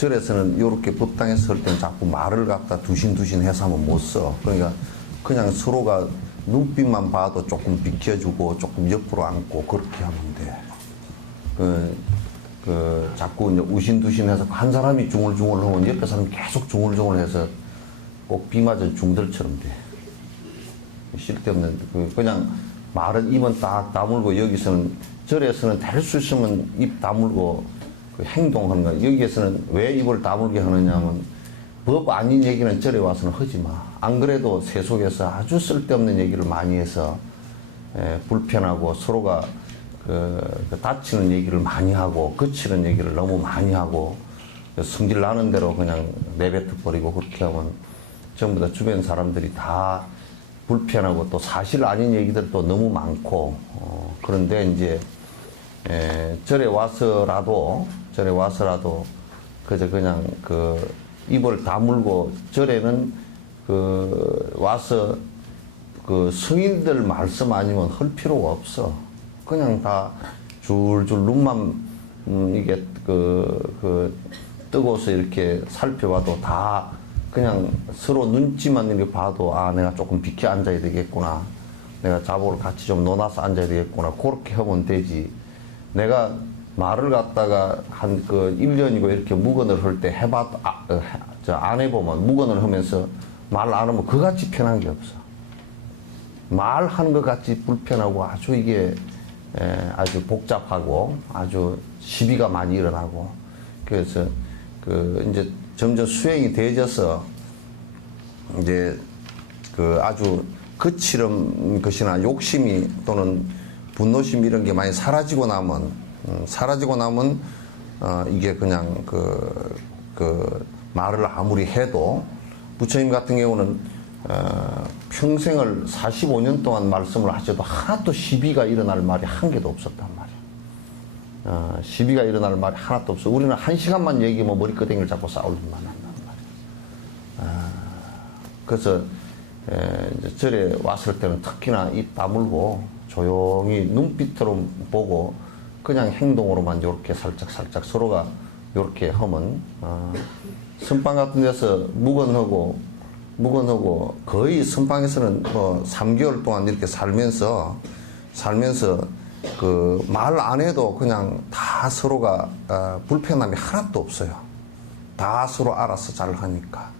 절에서는 이렇게 법당에 설 때는 자꾸 말을 갖다 두신두신 해서 하면 못 써. 그러니까 그냥 서로가 눈빛만 봐도 조금 비켜주고 조금 옆으로 앉고 그렇게 하면 돼. 자꾸 이제 우신두신해서 한 사람이 중얼중얼 하면 옆에 사람이 계속 중얼중얼 해서 꼭 비 맞은 중들처럼 돼. 쓸데없는, 그냥 말은 입은 딱 다물고 여기서는, 절에서는 될 수 있으면 입 다물고 행동하는 거야. 여기에서는 왜 입을 다물게 하느냐 하면 법 아닌 얘기는 절에 와서는 하지 마. 안 그래도 세속에서 아주 쓸데없는 얘기를 많이 해서 불편하고 서로가 다치는 얘기를 많이 하고 거치는 얘기를 너무 많이 하고 성질 나는 대로 그냥 내뱉어 버리고 그렇게 하면 전부 다 주변 사람들이 다 불편하고 또 사실 아닌 얘기들도 너무 많고 그런데 이제 절에 와서라도 그저 그냥 입을 다물고 절에는 와서 성인들 말씀 아니면 할 필요가 없어. 그냥 다 줄줄 눈만 이게 뜨고서 이렇게 살펴봐도 다 그냥 서로 눈치만 이렇게 봐도 아 내가 조금 비켜 앉아야 되겠구나. 내가 자복을 같이 좀 놓아서 앉아야 되겠구나. 그렇게 하면 되지. 내가 말을 갖다가 한 1년이고 이렇게 묵언을 할 때 해봐도 안 해보면 묵언을 하면서 말 안 하면 그같이 편한 게 없어. 말하는 것 같이 불편하고 아주 이게 아주 복잡하고 아주 시비가 많이 일어나고 그래서 이제 점점 수행이 되어져서 이제 아주 거칠은 것이나 욕심이 또는 분노심 이런 게 많이 사라지고 나면 이게 그냥 말을 아무리 해도 부처님 같은 경우는 평생을 45년 동안 말씀을 하셔도 하나도 시비가 일어날 말이 한 개도 없었단 말이야. 시비가 일어날 말이 하나도 없어. 우리는 1시간만 얘기하면 머리끄댕이를 잡고 싸울 일만 한단 말이야. 그래서 이제 절에 왔을 때는 특히나 입 다물고 조용히 눈빛으로 보고 그냥 행동으로만 이렇게 살짝 서로가 이렇게 하면 선방 같은 데서 묵언하고 거의 선방에서는 뭐 3개월 동안 이렇게 살면서 말 안 해도 그냥 다 서로가 불편함이 하나도 없어요. 다 서로 알아서 잘 하니까.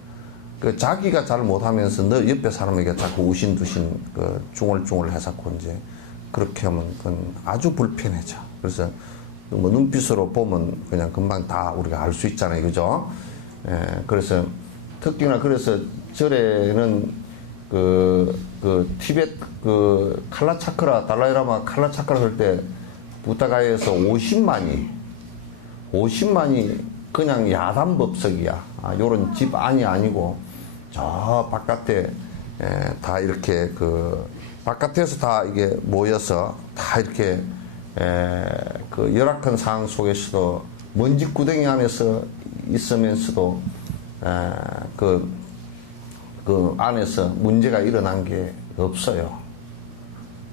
자기가 잘 못하면서 너 옆에 사람에게 자꾸 우신두신 중얼중얼 해서 이제 그렇게 하면 그건 아주 불편해져. 그래서 뭐 눈빛으로 보면 그냥 금방 다 우리가 알 수 있잖아요, 그죠? 그래서 특히나 그래서 절에는 티베트 칼라차크라 달라이라마 칼라차크라 할 때 부타가에서 50만이 그냥 야단법석이야. 요런 집 안이 아니고 저 바깥에 다 이렇게 바깥에서 다 이게 모여서 다 이렇게 열악한 상황 속에서도 먼지 구덩이 안에서 있으면서도 그 안에서 문제가 일어난 게 없어요.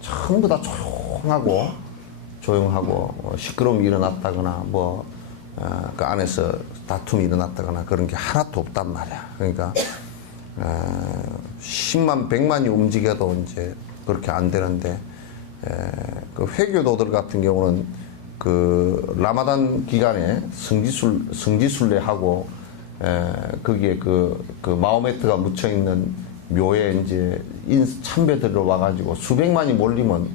전부 다 조용하고 시끄러움이 일어났다거나 그 안에서 다툼이 일어났다거나 그런 게 하나도 없단 말이야. 그러니까 10만 100만이 움직여도 이제 그렇게 안 되는데 그 회교도들 같은 경우는 라마단 기간에 성지순례하고 거기에 마호메트가 묻혀 있는 묘에 이제 참배들로 와가지고 수백만이 몰리면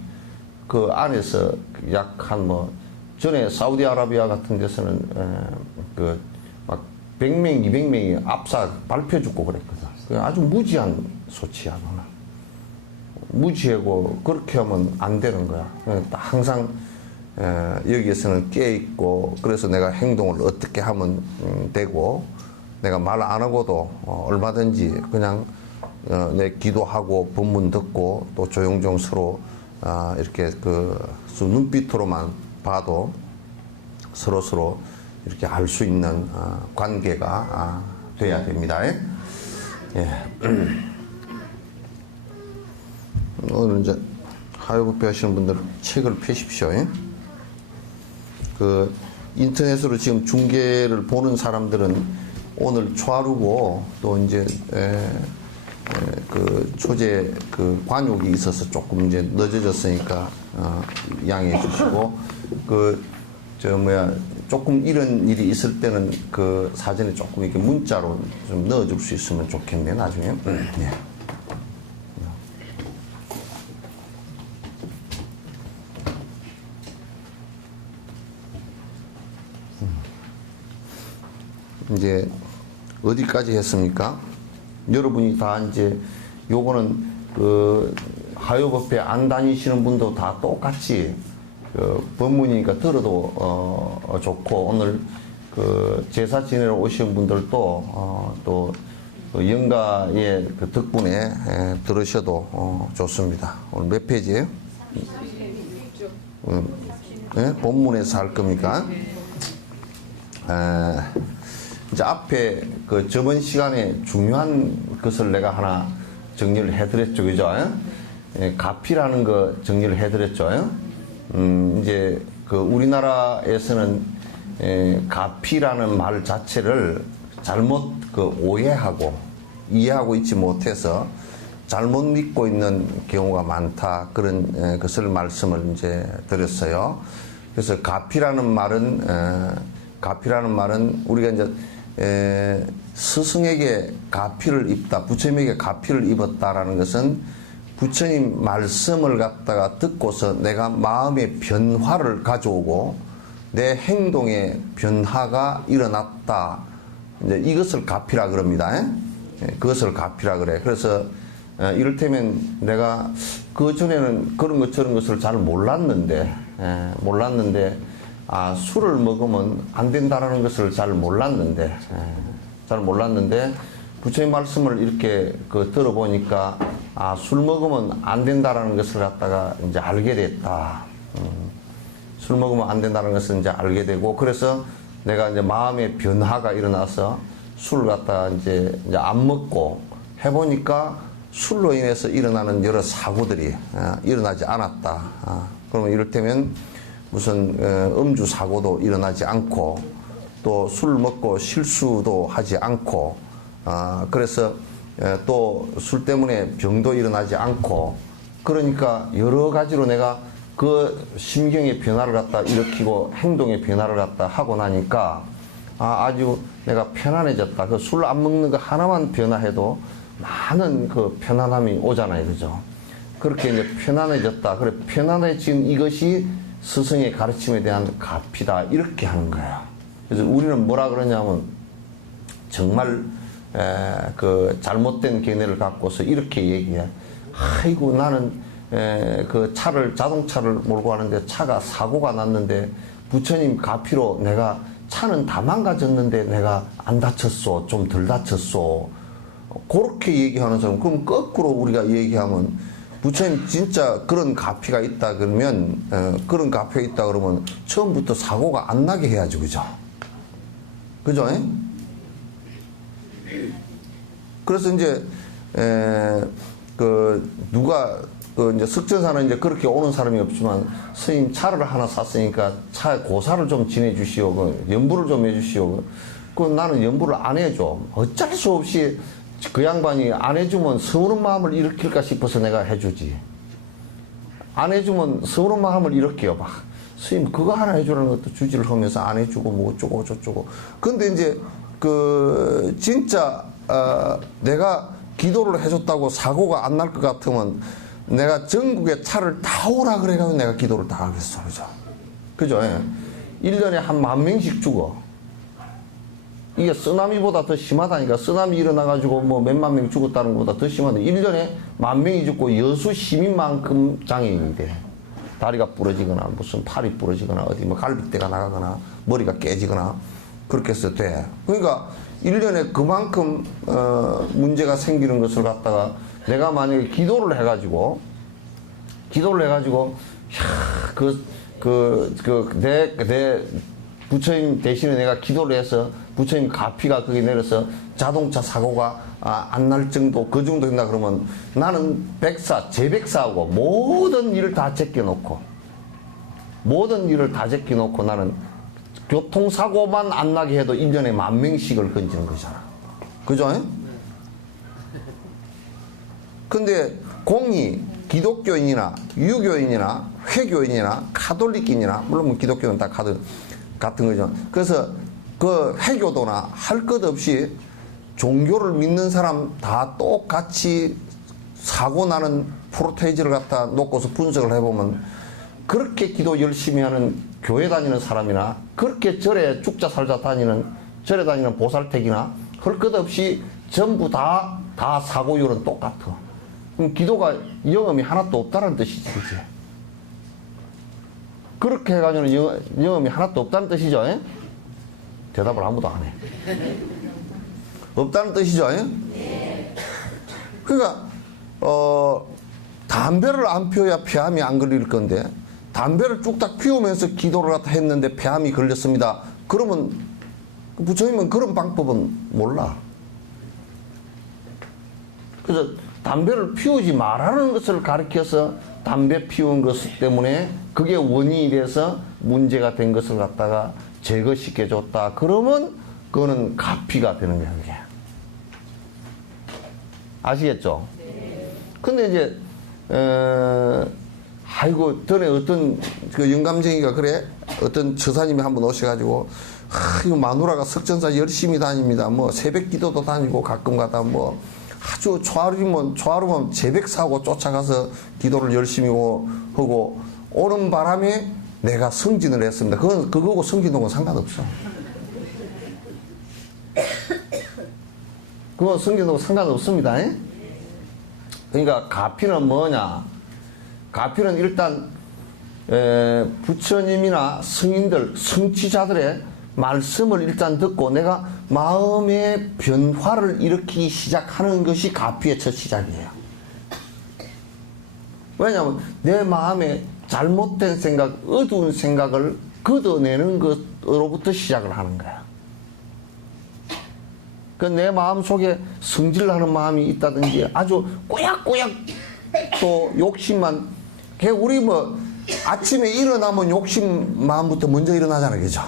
그 안에서 약 전에 사우디아라비아 같은 데서는 막 100명, 200명이 압사 발표 죽고 그랬거든. 아주 무지한 소치야, 그거는. 무지하고 그렇게 하면 안 되는 거야. 항상 여기에서는 깨있고 그래서 내가 행동을 어떻게 하면 되고 내가 말 안 하고도 얼마든지 그냥 내 기도하고 법문 듣고 또 조용조용 서로 이렇게 눈빛으로만 봐도 서로 이렇게 알 수 있는 관계가 돼야 됩니다. 예. 오늘 이제 하요법배 하시는 분들 책을 펴십시오. 인터넷으로 지금 중계를 보는 사람들은 오늘 초하루고 또 이제 그 초제 그 관욕이 있어서 조금 이제 늦어졌으니까 양해해 주시고 조금 이런 일이 있을 때는 그 사전에 조금 이렇게 문자로 좀 넣어줄 수 있으면 좋겠네 나중에. 네. 이제 어디까지 했습니까? 여러분이 다 이제 요거는 그 하요법회 안 다니시는 분도 다 똑같이 그 법문이니까 들어도 좋고 오늘 그 제사 지내러 오신 분들도 또 영가의 그 덕분에 들으셔도 좋습니다. 오늘 몇 페이지예요? 네? 본문에서 할 겁니까? 이제 앞에 그 저번 시간에 중요한 것을 내가 하나 정리를 해드렸죠, 그죠? 가피라는 거 정리를 해드렸죠. 이제 그 우리나라에서는 가피라는 말 자체를 잘못 그 오해하고 이해하고 있지 못해서 잘못 믿고 있는 경우가 많다 그런 것을 말씀을 이제 드렸어요. 그래서 가피라는 말은 우리가 이제 스승에게 가피를 입다, 부처님에게 가피를 입었다라는 것은 부처님 말씀을 갖다가 듣고서 내가 마음의 변화를 가져오고 내 행동의 변화가 일어났다. 이제 이것을 가피라 그럽니다. 그것을 가피라 그래. 그래서 이를테면 내가 그 전에는 그런 것 저런 것을 잘 몰랐는데 술을 먹으면 안 된다라는 것을 잘 몰랐는데 부처님 말씀을 이렇게 들어보니까 술 먹으면 안 된다라는 것을 갖다가 이제 알게 됐다. 술 먹으면 안 된다는 것을 이제 알게 되고 그래서 내가 이제 마음의 변화가 일어나서 술을 갖다가 이제 안 먹고 해보니까 술로 인해서 일어나는 여러 사고들이 일어나지 않았다. 그러면 이를테면 무슨 음주 사고도 일어나지 않고 또 술 먹고 실수도 하지 않고 그래서 또 술 때문에 병도 일어나지 않고 그러니까 여러 가지로 내가 그 심경의 변화를 갖다 일으키고 행동의 변화를 갖다 하고 나니까 아주 내가 편안해졌다. 그 술 안 먹는 거 하나만 변화해도 많은 그 편안함이 오잖아요, 그죠? 그렇게 이제 편안해졌다. 그래 편안해진 이것이 스승의 가르침에 대한 가피다 이렇게 하는 거예요. 그래서 우리는 뭐라 그러냐면 정말 그 잘못된 견해를 갖고서 이렇게 얘기해. 아이고 나는 그 자동차를 몰고 가는데 차가 사고가 났는데 부처님 가피로 내가 차는 다 망가졌는데 내가 안 다쳤어, 좀 덜 다쳤어. 그렇게 얘기하는 사람. 그럼 거꾸로 우리가 얘기하면 부처님 진짜 그런 가피가 있다 그러면 그런 가피가 있다 그러면 처음부터 사고가 안 나게 해야지, 그죠? 그죠? 그래서 이제 누가 이제 석전사는 이제 그렇게 오는 사람이 없지만 스님 차를 하나 샀으니까 차에 고사를 좀 지내주시오, 연부를 좀 해주시오. 나는 연부를 안 해줘. 어쩔 수 없이 그 양반이 안 해주면 서운한 마음을 일으킬까 싶어서 내가 해주지. 안 해주면 서운한 마음을 일으켜요. 막 스님 그거 하나 해주라는 것도 주지를 하면서 안 해주고 뭐 어쩌고 저쩌고. 근데 이제 진짜 내가 기도를 해줬다고 사고가 안 날 것 같으면 내가 전국에 차를 다 오라 그래가지고 내가 기도를 다 하겠어, 그죠? 1년에 한 10,000명씩 죽어. 이게 쓰나미보다 더 심하다니까. 쓰나미 일어나가지고 뭐 몇만 명 죽었다는 것보다 더 심한데 1년에 10,000명이 죽고 여수 시민만큼 장애인이 돼. 다리가 부러지거나 무슨 팔이 부러지거나 어디 뭐 갈비뼈가 나가거나 머리가 깨지거나 그렇게 해서 돼. 그러니까 1년에 그만큼 문제가 생기는 것을 갖다가 내가 만약에 기도를 해가지고 내 부처님 대신에 내가 기도를 해서 부처님 가피가 거기 내려서 자동차 사고가 안 날 정도 그 정도 된다 그러면 나는 제백사하고 모든 일을 다 제껴놓고 나는 교통사고만 안 나게 해도 1년에 10,000명씩을 건지는 거잖아. 그죠? 근데 공이 기독교인이나 유교인이나 회교인이나 카톨릭인이나 물론 뭐 기독교는 다 같은 거죠. 그래서 그 회교도나 할 것 없이 종교를 믿는 사람 다 똑같이 사고 나는 프로테이지를 갖다 놓고서 분석을 해보면 그렇게 기도 열심히 하는 교회 다니는 사람이나 그렇게 절에 죽자 살자 절에 다니는 보살택이나 할 것 없이 전부 다 사고율은 똑같아. 그럼 기도가 영험이 하나도 없다는 뜻이지, 그치? 그렇게 해가지고는 영험이 하나도 없다는 뜻이죠? 에? 대답을 아무도 안 해. 없다는 뜻이죠? 에? 그러니까 담배를 안 피워야 폐암이 안 걸릴 건데 담배를 뚝딱 피우면서 기도를 갖다 했는데 폐암이 걸렸습니다. 그러면 부처님은 그런 방법은 몰라. 그래서 담배를 피우지 말라는 것을 가르쳐서 담배 피운 것 때문에 그게 원인이 돼서 문제가 된 것을 갖다가 제거시켜 줬다. 그러면 그거는 가피가 되는 거야, 그게. 아시겠죠? 근데 이제 아이고, 전에 어떤 그 영감쟁이가 그래, 어떤 처사님이 한번 오셔가지고, 이거 마누라가 석전사 열심히 다닙니다. 뭐 새벽 기도도 다니고 가끔 가다 뭐 아주 초하루면 제백 사고 쫓아가서 기도를 열심히 하고 오는 바람에 내가 승진을 했습니다. 그거하고 승진하고는 상관없어. 그거 승진하고 상관없습니다. 에? 그러니까 가피는 뭐냐? 가피는 일단 부처님이나 승인들, 성취자들의 말씀을 일단 듣고 내가 마음의 변화를 일으키기 시작하는 것이 가피의 첫 시작이에요. 왜냐하면 내 마음에 잘못된 생각, 어두운 생각을 걷어내는 것으로부터 시작을 하는 거야. 그 내 마음 속에 성질나는 마음이 있다든지 아주 꼬약꼬약 또 욕심만, 우리 뭐 아침에 일어나면 욕심 마음부터 먼저 일어나잖아요, 그죠?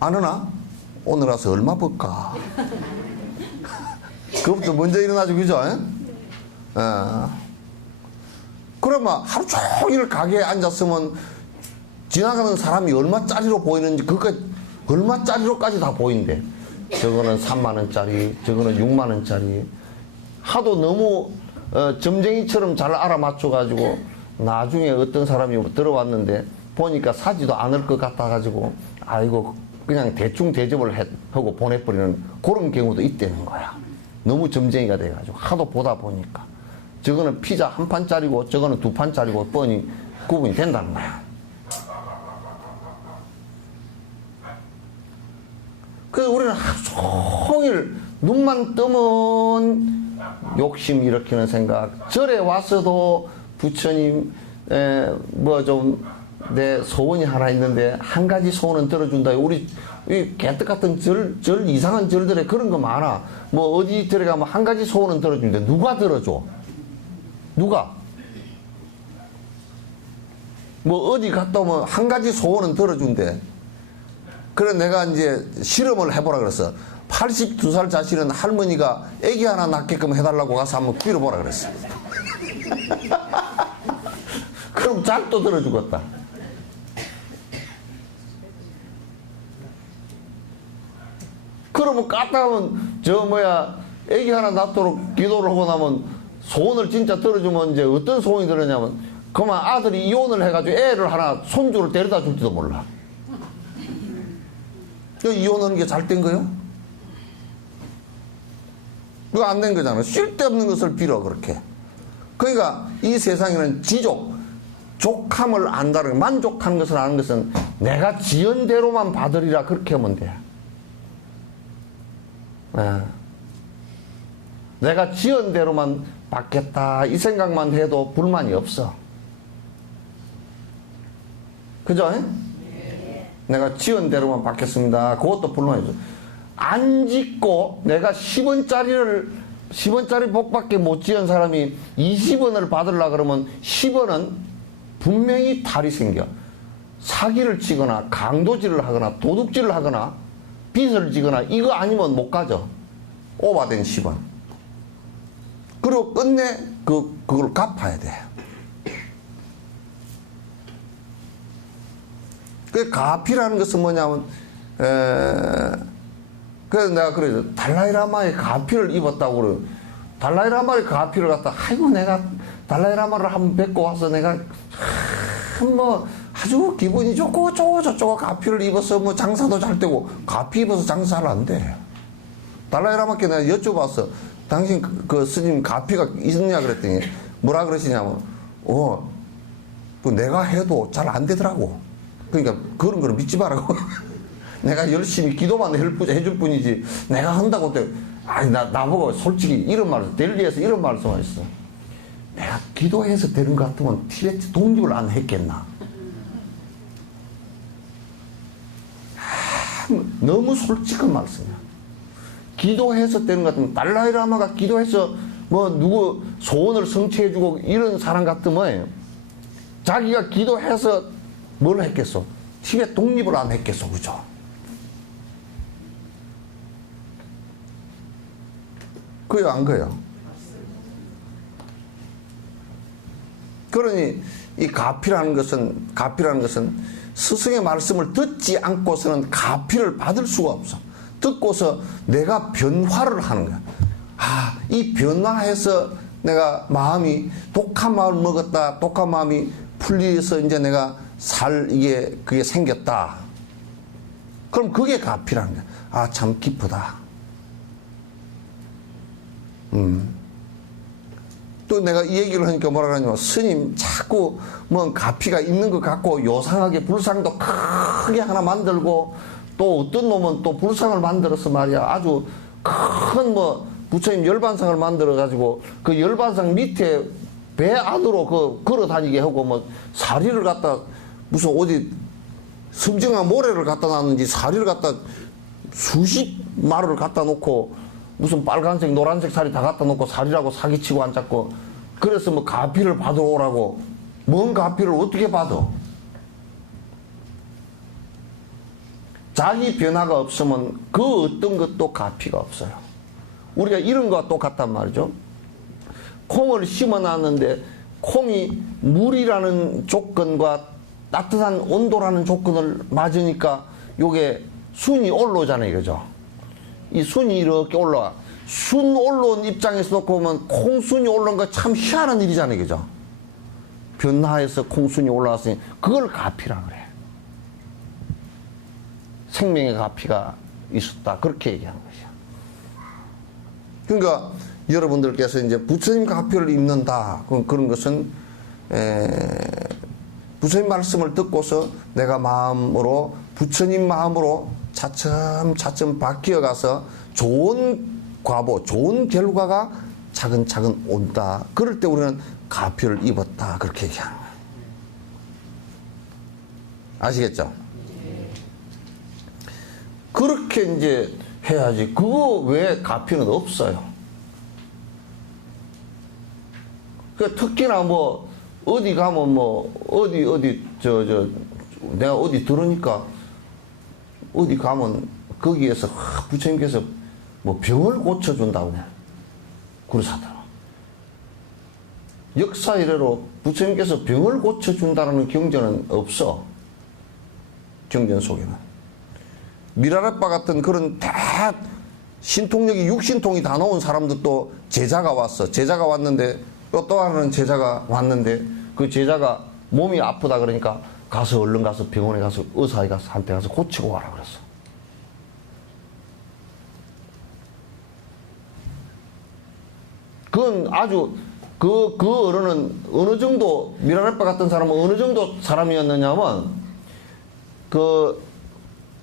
안 하나? 오늘 와서 얼마 벌까? 그것부터 먼저 일어나죠, 그죠? 그러면 하루 종일 가게에 앉았으면 지나가는 사람이 얼마짜리로 보이는지 그거 얼마짜리로까지 다 보인대. 저거는 3만원짜리, 저거는 6만원짜리. 하도 너무 점쟁이처럼 잘 알아맞혀가지고 나중에 어떤 사람이 들어왔는데 보니까 사지도 않을 것 같아가지고 아이고 그냥 대충 대접을 하고 보내버리는 그런 경우도 있다는 거야. 너무 점쟁이가 돼가지고 하도 보다 보니까 저거는 피자 한 판짜리고 저거는 두 판짜리고 뻔히 구분이 된다는 거야. 그래서 우리는 하루 종일 눈만 뜨면 욕심 일으키는 생각, 절에 와서도 부처님 뭐 좀 내 소원이 하나 있는데 한 가지 소원은 들어준다. 우리 이 개떡 같은 절 이상한 절들에 그런 거 많아. 뭐 어디 들어가면 한 가지 소원은 들어준대. 누가 들어줘? 누가? 뭐 어디 갔다 오면 한 가지 소원은 들어준대. 그래 내가 이제 실험을 해보라 그랬어. 82살 자신은 할머니가 애기 하나 낳게끔 해달라고 가서 한번 빌어보라 그랬어. 그럼 짝도 들어주겠다. 그러면 까딱하면 애기 하나 낳도록 기도를 하고 나면 소원을 진짜 들어주면 이제 어떤 소원이 들었냐면 그만 아들이 이혼을 해가지고 애를 하나 손주를 데려다 줄지도 몰라. 이혼하는 게 잘 된 거요? 그거 안 된 거잖아. 쓸데없는 것을 빌어 그렇게. 그러니까 이 세상에는 족함을 안다는, 만족하는 것을 아는 것은 내가 지은 대로만 받으리라 그렇게 하면 돼. 내가 지은 대로만 받겠다 이 생각만 해도 불만이 없어. 그죠? 내가 지은 대로만 받겠습니다. 그것도 불만이 없어. 안 짓고 내가 10원짜리 복밖에 못 지은 사람이 20원을 받으려고 그러면 10원은 분명히 탈이 생겨. 사기를 치거나 강도질을 하거나 도둑질을 하거나 빚을 지거나 이거 아니면 못 가죠. 오바된 10원. 그리고 끝내 그걸 갚아야 돼. 그 가피라는 것은 뭐냐면 그래서 내가 그래서 달라이라마의 가피를 입었다고 그래요. 달라이라마의 가피를 갖다 아이고 내가 달라이라마를 한번 뵙고 와서 내가 뭐 아주 기분이 좋고 저쩌고 가피를 입어서 뭐 장사도 잘 되고 가피 입어서 장사 잘 안 돼. 달라이라마께 내가 여쭤봤어. 당신 그 스님 가피가 있느냐 그랬더니 뭐라 그러시냐면 그 내가 해도 잘 안 되더라고. 그러니까 그런 거를 믿지 말라고. 내가 열심히 기도만 해줄 뿐이지 내가 한다고 때 아니 나보고 솔직히 이런 말을 델리에서 이런 말씀하셨어. 내가 기도해서 되는 것 같으면 티베트 독립을 안 했겠나. 너무 솔직한 말씀이야. 기도해서 되는 것 같으면 달라이라마가 기도해서 뭐 누구 소원을 성취해주고 이런 사람 같으면 자기가 기도해서 뭘 했겠어? 티베트 독립을 안 했겠어, 그죠? 그요, 안 그요? 그러니 이 가피라는 것은 스승의 말씀을 듣지 않고서는 가피를 받을 수가 없어. 듣고서 내가 변화를 하는 거야. 아, 이 변화해서 내가 마음이 독한 마음을 먹었다. 독한 마음이 풀려서 이제 내가 그게 생겼다. 그럼 그게 가피라는 거야. 아, 참 기쁘다. 또 내가 이 얘기를 하니까 뭐라 그러냐면 스님 자꾸 뭐 가피가 있는 것 같고 요상하게 불상도 크게 하나 만들고 또 어떤 놈은 또 불상을 만들어서 말이야 아주 큰 뭐 부처님 열반상을 만들어 가지고 그 열반상 밑에 배 안으로 걸어 다니게 하고 뭐 사리를 갖다 무슨 어디 섬정한 모래를 갖다 놨는지 사리를 갖다 수십 마루를 갖다 놓고 무슨 빨간색 노란색 사리 다 갖다 놓고 사리라고 사기치고 앉았고 그래서 뭐 가피를 받으러 오라고. 뭔 가피를 어떻게 받아? 자기 변화가 없으면 그 어떤 것도 가피가 없어요. 우리가 이런 거와 똑같단 말이죠. 콩을 심어놨는데 콩이 물이라는 조건과 따뜻한 온도라는 조건을 맞으니까 요게 순이 올라오잖아요, 그죠? 이 순이 이렇게 올라와. 순 올라온 입장에서 놓고 보면 콩순이 올라온 거 참 희한한 일이잖아요, 그죠? 변화해서 콩순이 올라왔으니 그걸 가피라 그래. 생명의 가피가 있었다. 그렇게 얘기하는 것이야. 그러니까 여러분들께서 이제 부처님 가피를 입는다. 그런 것은 부처님 말씀을 듣고서 내가 마음으로 부처님 마음으로 차츰차츰 바뀌어가서 좋은 과보, 좋은 결과가 차근차근 온다. 그럴 때 우리는 가피를 입었다. 그렇게 얘기하는 거예요. 아시겠죠? 그렇게 이제 해야지. 그거 외에 가피는 없어요. 그 특히나 뭐 어디 가면 뭐 내가 어디 들으니까 어디 가면 거기에서 부처님께서 뭐 병을 고쳐준다고 그러사더라. 역사 이래로 부처님께서 병을 고쳐준다는 경전은 없어. 경전 속에는. 미라레빠 같은 그런 다 신통력이 육신통이 다 나온 사람들도 제자가 왔어. 제자가 왔는데 또 하나는 제자가 왔는데 그 제자가 몸이 아프다 그러니까 가서 얼른 가서 병원에 가서 의사한테 가서 고치고 와라 그랬어. 그건 아주 그 어른은 어느 정도 미라레빠 같은 사람은 어느 정도 사람이었느냐면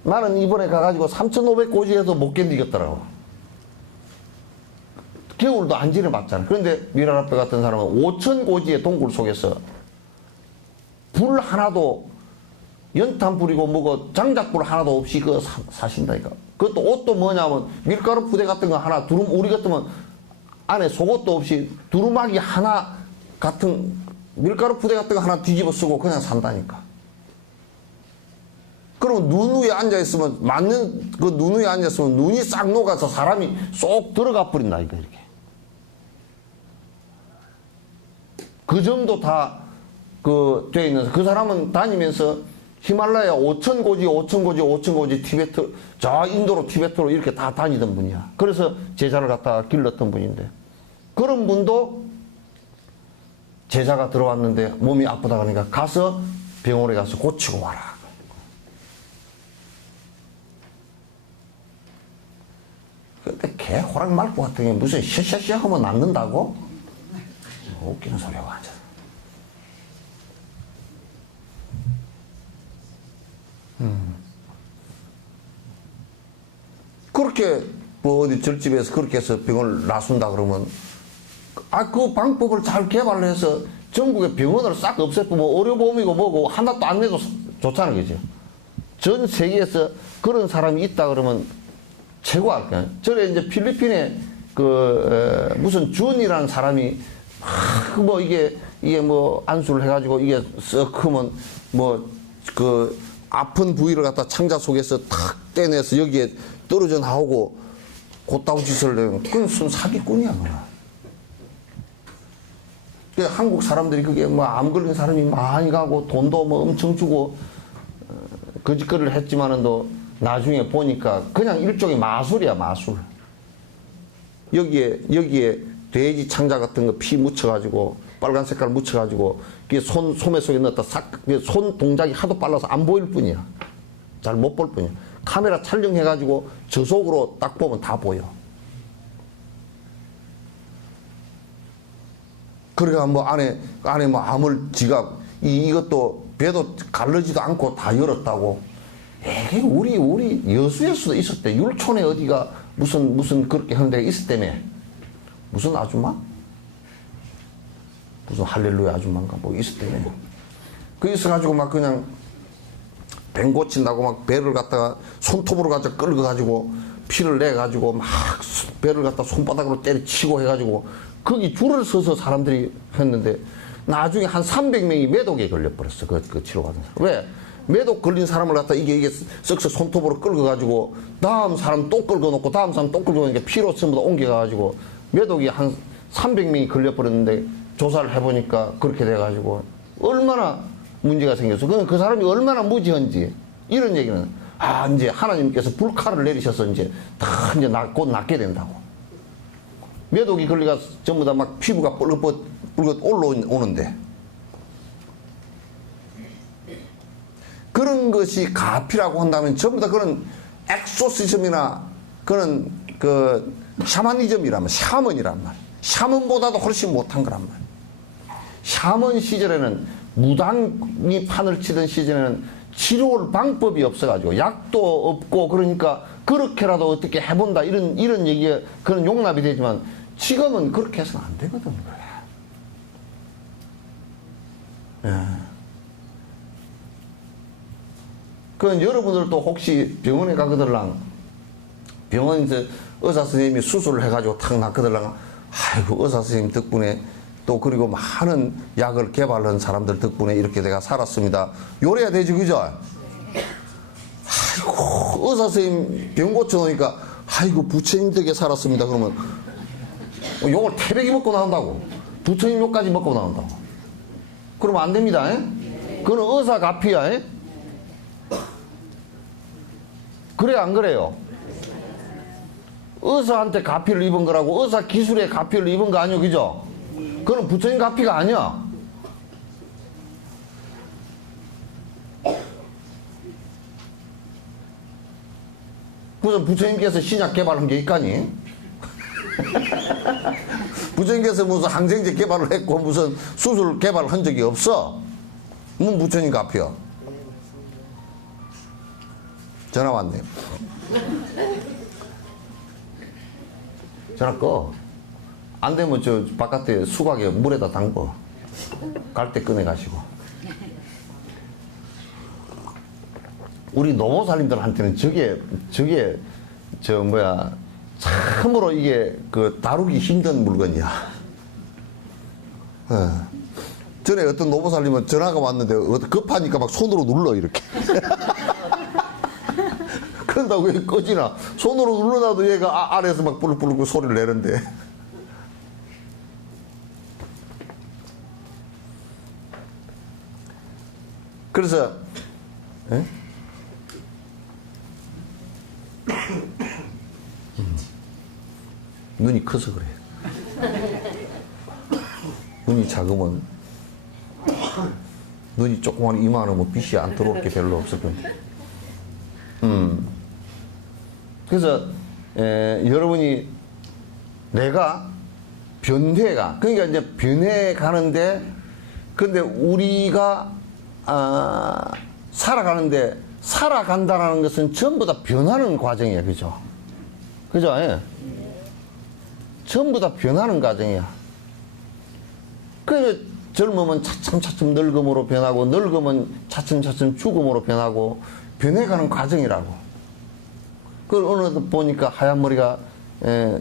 나는 이번에 가가지고 3,500고지에서 못 견디겠더라고. 겨울도 안 지내봤잖아. 그런데 미라레빠 같은 사람은 5,000고지의 동굴 속에서 불 하나도 연탄 불이고 뭐고 장작불 하나도 없이 사신다니까. 그것도 옷도 뭐냐면 밀가루 부대 같은 거 하나 우리 같으면 안에 속옷도 없이 두루마기 하나 같은 밀가루 부대 같은 거 하나 뒤집어 쓰고 그냥 산다니까. 그러면 눈 위에 앉아있으면, 맞는 그 눈 위에 앉아있으면 눈이 싹 녹아서 사람이 쏙 들어가 버린다, 이거, 이렇게. 그 정도 다, 돼 있는, 그 사람은 다니면서 히말라야 5,000고지 티베트, 저 인도로 티베트로 이렇게 다 다니던 분이야. 그래서 제자를 갖다가 길렀던 분인데. 그런 분도 제자가 들어왔는데 몸이 아프다 그러니까 가서 병원에 가서 고치고 와라. 근데 개 호랑 말고 같은 게 무슨 셔셔셔 하면 낫는다고? 웃기는 소리하고 앉아. 그렇게 뭐 어디 절집에서 그렇게 해서 병을 놔순다 그러면 그 방법을 잘 개발해서 전국의 병원을 싹 없애고 뭐 의료보험이고 뭐고 하나도 안 내도 좋잖아, 그죠? 전 세계에서 그런 사람이 있다 그러면 최고 할까요? 전에 이제 필리핀에 무슨 준이라는 사람이 뭐 이게 뭐 안수를 해가지고 이게 썩 크면 뭐 아픈 부위를 갖다 창자 속에서 탁 떼내서 여기에 떨어져 나오고 곧다운 짓을 내면 그건 순 사기꾼이야, 그건. 한국 사람들이 그게 뭐 암 걸린 사람이 많이 가고 돈도 뭐 엄청 주고 거짓거리를 했지만은 또 나중에 보니까 그냥 일종의 마술이야, 마술. 여기에 돼지 창자 같은 거 피 묻혀가지고 빨간 색깔 묻혀가지고 그게 소매 속에 넣었다 손 동작이 하도 빨라서 안 보일 뿐이야. 잘 못 볼 뿐이야. 카메라 촬영해가지고 저속으로 딱 보면 다 보여. 그러니까 뭐 안에 뭐 암을 지가 이것도 배도 갈르지도 않고 다 열었다고. 에게 우리 여수에서도 있었대. 율촌에 어디가 무슨 그렇게 하는 데가 있었다며. 무슨 아줌마? 무슨 할렐루야 아줌마인가 뭐 있었다며. 그 있어가지고 막 그냥 뱀 고친다고 막 배를 갖다가 손톱으로 가지고 끌어가지고 피를 내가지고 막 배를 갖다 손바닥으로 때려치고 해가지고 거기 줄을 서서 사람들이 했는데 나중에 한 300명이 매독에 걸려버렸어. 그 치료받은 사람. 왜? 매독 걸린 사람을 갖다 이게 쓱쓱 손톱으로 끌어가지고 다음 사람 또 끌어놓고 다음 사람 또 끌어놓으니까 피로 전부 다 옮겨가지고 매독이 한 300명이 걸려버렸는데 조사를 해보니까 그렇게 돼가지고 얼마나 문제가 생겼어. 그 사람이 얼마나 무지한지 이런 얘기는 이제 하나님께서 불칼을 내리셔서 이제 다 이제 곧 낫게 된다고. 매독이 걸리가 전부 다 막 피부가 뻘긋 올라오는데 그런 것이 가피라고 한다면 전부 다 그런 엑소시즘이나 그런 샤머니즘이란 말. 샤먼보다도 훨씬 못한 거란 말. 샤먼 시절에는 무당이 판을 치던 시절에는 치료할 방법이 없어가지고 약도 없고 그러니까 그렇게라도 어떻게 해본다 이런 얘기가 그런 용납이 되지만 지금은 그렇게 해서는 안 되거든. 예. 그건 여러분들도 혹시 병원에 가거들랑 병원에서 의사 선생님이 수술을 해가지고 탁 낫거들랑 아이고 의사 선생님 덕분에 또 그리고 많은 약을 개발한 사람들 덕분에 이렇게 내가 살았습니다. 요래야 되지, 그죠? 아이고 의사 선생님 병 고쳐놓으니까 아이고 부처님 덕에 살았습니다. 그러면 요걸 태백이 먹고 나온다고. 부처님 욕까지 먹고 나온다고. 그러면 안 됩니다. 그거는 의사 가피야. 그래 안 그래요? 의사한테 가피를 입은 거라고 의사 기술에 가피를 입은 거 아니요, 그죠? 그건 부처님 가피가 아니야. 무슨 부처님께서 신약 개발한 게 있까니? 부처님께서 무슨 항생제 개발을 했고 무슨 수술 개발을 한 적이 없어. 뭐 부처님 가피야. 전화 왔네요. 전화 꺼. 안 되면 저 바깥에 수박에 물에다 담궈. 갈 때 꺼내 가시고. 우리 노모살님들한테는 저게 참으로 이게 다루기 힘든 물건이야. 전에 어떤 노모살님은 전화가 왔는데 급하니까 막 손으로 눌러 이렇게. 그런다고 왜 꺼지나? 손으로 눌러놔도 얘가 아래에서 막 부르르 소리를 내는데. 그래서 에? 눈이 커서 그래. 눈이 작으면 눈이 조그만 이만하면 빛이 안 들어올 게 별로 없을 겁니다. 그래서 여러분이 내가 변해가 그러니까 이제 변해 가는데 근데 우리가 살아가는데 살아간다라는 것은 전부 다 변하는 과정이야, 그죠? 그죠? 예. 전부 다 변하는 과정이야. 그러니까 젊으면 차츰차츰 늙음으로 변하고 늙으면 차츰차츰 죽음으로 변하고 변해가는 과정이라고. 그걸 어느 보니까 하얀 머리가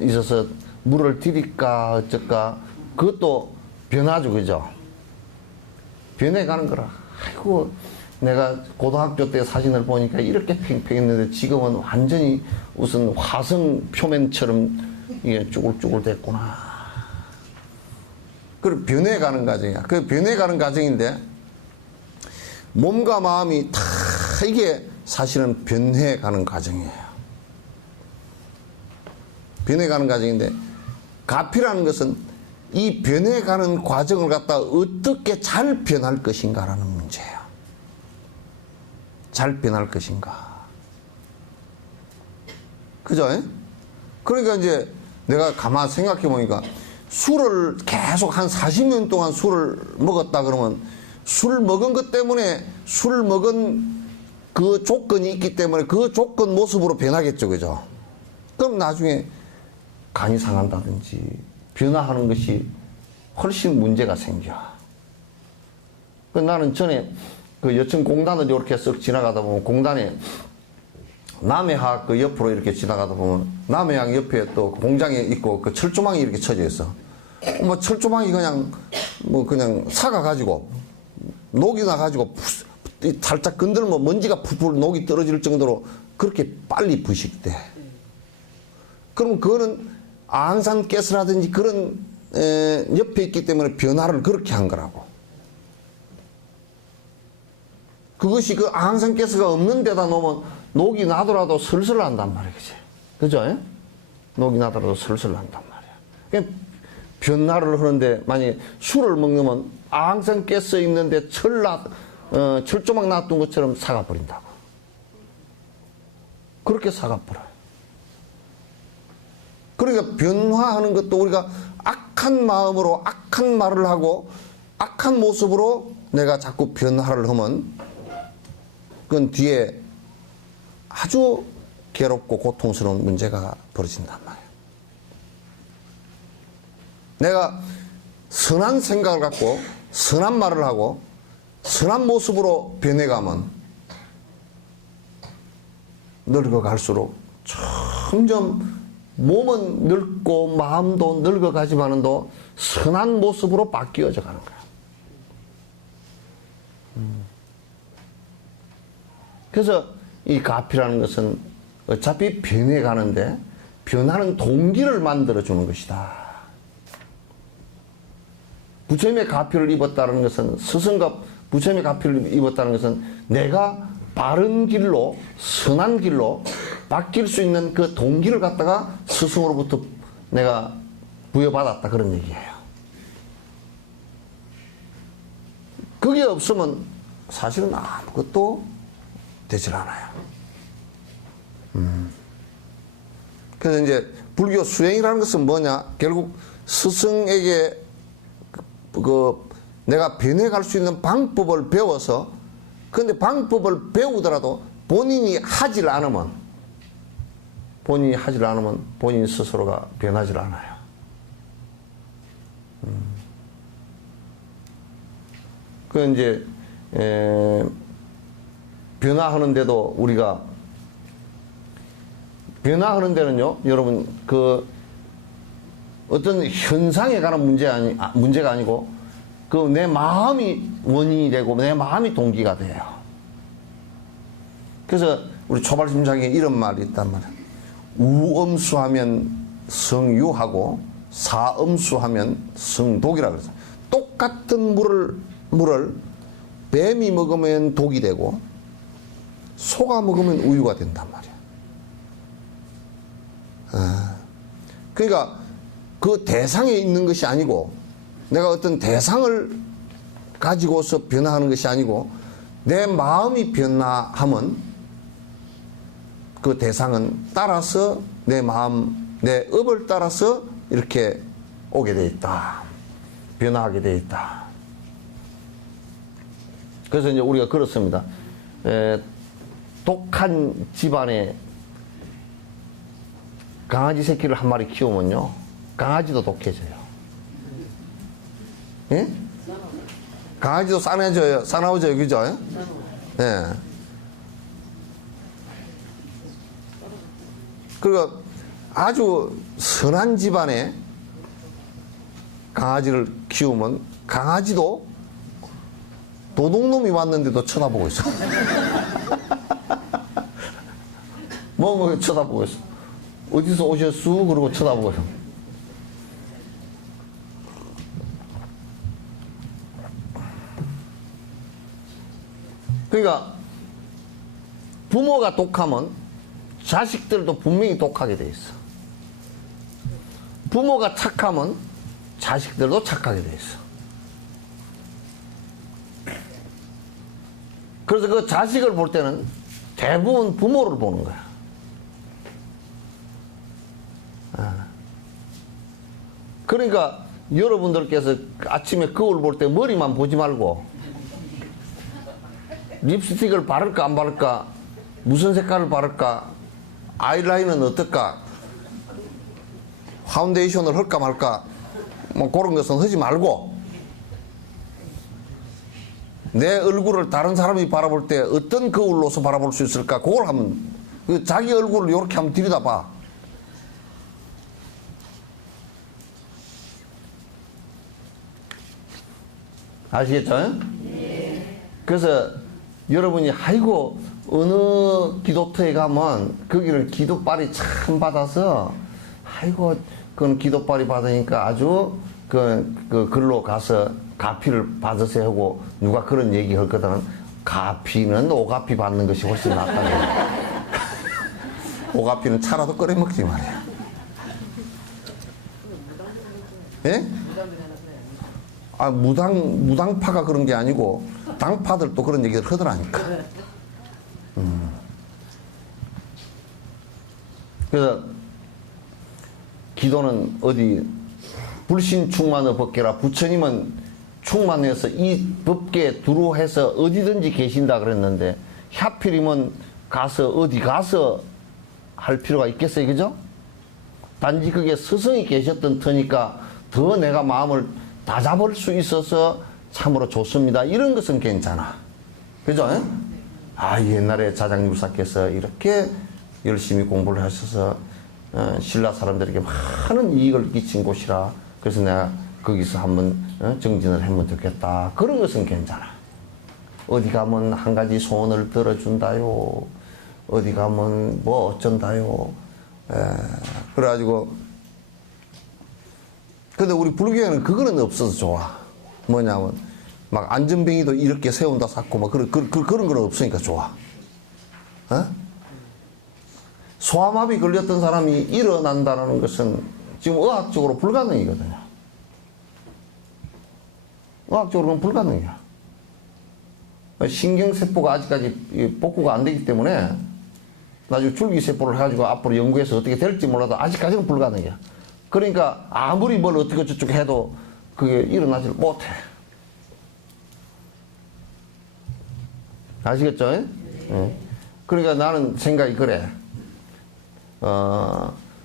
있어서 물을 드릴까 어쩔까 그것도 변하죠, 그죠? 변해가는 거라. 아이고 내가 고등학교 때 사진을 보니까 이렇게 팽팽했는데 지금은 완전히 무슨 화성 표면처럼 이게 쭈글쭈글 됐구나. 그 변해가는 과정이야. 그 변해가는 과정인데 몸과 마음이 다 이게 사실은 변해가는 과정이에요. 변해가는 과정인데 가피라는 것은 이 변해가는 과정을 갖다 어떻게 잘 변할 것인가라는 문제예요. 잘 변할 것인가. 그죠? 그러니까 이제 내가 가만히 생각해 보니까 술을 계속 한 40년 동안 술을 먹었다 그러면 술 먹은 것 때문에 술 먹은 그 조건이 있기 때문에 그 조건 모습으로 변하겠죠. 그죠? 그럼 나중에 간이 상한다든지 변화하는 것이 훨씬 문제가 생겨. 나는 전에 그 여천 공단을 이렇게 쓱 지나가다 보면 공단에 남해학 그 옆으로 이렇게 지나가다 보면 남해항 옆에 또 공장에 있고 그 철조망이 이렇게 쳐져 있어. 뭐 철조망이 그냥 뭐 그냥 사가 가지고 녹이 나 가지고 살짝 건들면 먼지가 풀풀 녹이 떨어질 정도로 그렇게 빨리 부식돼. 그럼 그거는 앙산가스라든지 그런 옆에 있기 때문에 변화를 그렇게 한 거라고. 그것이 그 앙산가스가 없는 데다 놓으면 녹이 나더라도 슬슬 난단 말이야. 그치? 그죠? 녹이 나더라도 슬슬 난단 말이야. 그러니까 변화를 하는데 만약에 술을 먹으면 앙산가스 있는데 철조망 놔둔 것처럼 사가버린다고. 그렇게 사가버려요. 그러니까 변화하는 것도 우리가 악한 마음으로 악한 말을 하고 악한 모습으로 내가 자꾸 변화를 하면 그건 뒤에 아주 괴롭고 고통스러운 문제가 벌어진단 말이에요. 내가 선한 생각을 갖고 선한 말을 하고 선한 모습으로 변해가면 늙어갈수록 점점 몸은 늙고 마음도 늙어가지만은도 선한 모습으로 바뀌어져 가는 거야. 그래서 이 가피라는 것은 어차피 변해가는데 변하는 동기를 만들어주는 것이다. 부처님의 가피를 입었다는 것은 스승과 부처님의 가피를 입었다는 것은 내가 바른 길로 선한 길로 바뀔 수 있는 그 동기를 갖다가 스승으로부터 내가 부여받았다 그런 얘기예요. 그게 없으면 사실은 아무것도 되질 않아요. 그래서 이제 불교 수행이라는 것은 뭐냐? 결국 스승에게 내가 변해갈 수 있는 방법을 배워서 그런데 방법을 배우더라도 본인이 하질 않으면 본인 스스로가 변하질 않아요. 그 이제 변화하는데도 우리가 변화하는 데는요, 여러분 그 어떤 현상에 관한 문제가 아니고 그 내 마음이 원인이 되고 내 마음이 동기가 돼요. 그래서 우리 초발심장에 이런 말이 있단 말이야. 우음수하면 성유하고 사음수하면 성독이라 그래서 똑같은 물을 뱀이 먹으면 독이 되고 소가 먹으면 우유가 된단 말이야. 그러니까 그 대상에 있는 것이 아니고 내가 어떤 대상을 가지고서 변화하는 것이 아니고 내 마음이 변화하면 그 대상은 따라서 내 마음, 내 업을 따라서 이렇게 오게 돼 있다. 변화하게 돼 있다. 그래서 이제 우리가 그렇습니다. 독한 집안에 강아지 새끼를 한 마리 키우면요, 강아지도 독해져요. 예? 강아지도 싸나워져요, 그죠? 예. 그리고 아주 선한 집안에 강아지를 키우면 강아지도 도둑놈이 왔는데도 쳐다보고 있어. 뭐 쳐다보고 있어. 어디서 오셨수? 그러고 쳐다보고 있어. 그러니까 부모가 독하면 자식들도 분명히 독하게 돼 있어. 부모가 착하면 자식들도 착하게 돼 있어. 그래서 그 자식을 볼 때는 대부분 부모를 보는 거야. 그러니까 여러분들께서 아침에 거울 볼 때 머리만 보지 말고 립스틱을 바를까 안 바를까, 무슨 색깔을 바를까, 아이라인은 어떨까, 파운데이션을 할까 말까, 뭐 그런 것은 하지 말고 내 얼굴을 다른 사람이 바라볼 때 어떤 거울로서 바라볼 수 있을까, 그걸 하면, 자기 얼굴을 이렇게 한번 들여다봐. 아시겠죠? 네. 그래서 여러분이 아이고 어느 기도터에 가면 거기를 기도빨이 참 받아서 아이고 그건 기도빨이 받으니까 아주 그 글로 가서 가피를 받으세요 하고 누가 그런 얘기 할 거다는, 가피는 오가피 받는 것이 훨씬 낫다고. 오가피는 차라도 끓여 먹지 말이야. 예? 아, 무당파가 그런 게 아니고 당파들도 그런 얘기를 하더라니까. 그래서 기도는 어디 불신 충만의 법계라, 부처님은 충만해서 이 법계에 두루해서 어디든지 계신다 그랬는데 하필이면 가서 어디 가서 할 필요가 있겠어요, 그죠? 단지 그게 스승이 계셨던 터니까 더 내가 마음을 다 잡을 수 있어서 참으로 좋습니다. 이런 것은 괜찮아. 그죠? 아, 옛날에 자장율사께서 이렇게 열심히 공부를 하셔서 신라 사람들에게 많은 이익을 끼친 곳이라, 그래서 내가 거기서 한번 정진을 하면 좋겠다. 그런 것은 괜찮아. 어디 가면 한 가지 소원을 들어준다요. 어디 가면 뭐 어쩐다요. 그래가지고, 근데 우리 불교에는 그거는 없어서 좋아. 뭐냐면 막 안전뱅이도 이렇게 세운다 쌓고 막 그런 건 없으니까 좋아. 어? 소아마비 걸렸던 사람이 일어난다는 것은 지금 의학적으로 불가능이거든요. 의학적으로는 불가능이야. 신경세포가 아직까지 복구가 안 되기 때문에 나중에 줄기세포를 해가지고 앞으로 연구해서 어떻게 될지 몰라도 아직까지는 불가능이야. 그러니까 아무리 뭘 어떻게 저쪽 해도 그게 일어나질 못해. 아시겠죠? 네. 그러니까 나는 생각이 그래.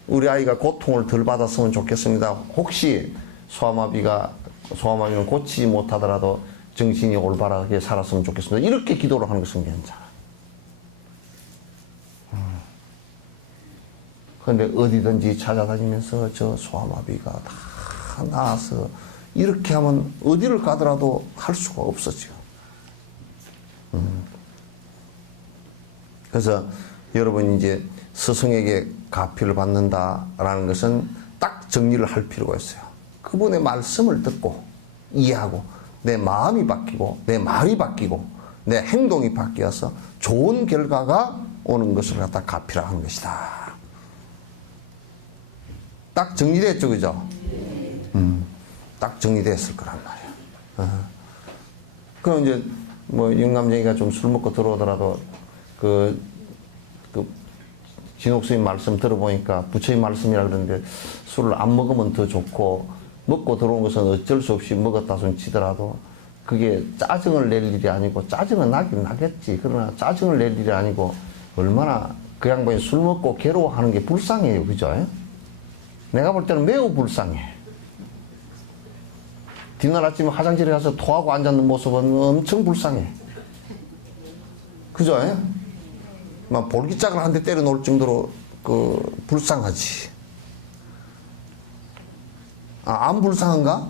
우리 아이가 고통을 덜 받았으면 좋겠습니다. 혹시 소아마비는 고치지 못하더라도 정신이 올바르게 살았으면 좋겠습니다. 이렇게 기도를 하는 것은 괜찮아. 그런데 어디든지 찾아다니면서 저 소아마비가 다 나아서 이렇게 하면 어디를 가더라도 할 수가 없었죠. 그래서 여러분 이제 스승에게 가피를 받는다라는 것은 딱 정리를 할 필요가 있어요. 그분의 말씀을 듣고 이해하고 내 마음이 바뀌고 내 말이 바뀌고 내 행동이 바뀌어서 좋은 결과가 오는 것을 갖다 가피라 하는 것이다. 딱 정리됐죠, 그죠? 딱 정리됐을 거란 말이야. 그럼 이제 뭐 영감쟁이가 좀 술 먹고 들어오더라도 그 진옥스님 말씀 들어보니까 부처님 말씀이라 그러는데 술을 안 먹으면 더 좋고 먹고 들어온 것은 어쩔 수 없이 먹었다 손 치더라도 그게 짜증을 낼 일이 아니고 짜증은 나긴 나겠지. 그러나 짜증을 낼 일이 아니고 얼마나 그 양반이 술 먹고 괴로워하는 게 불쌍해요. 그죠? 내가 볼 때는 매우 불쌍해. 뒷날 아침에 화장실에 가서 토하고 앉았는 모습은 엄청 불쌍해. 그죠? 막 볼기짝을 한 대 때려 놓을 정도로 불쌍하지. 아, 안 불쌍한가?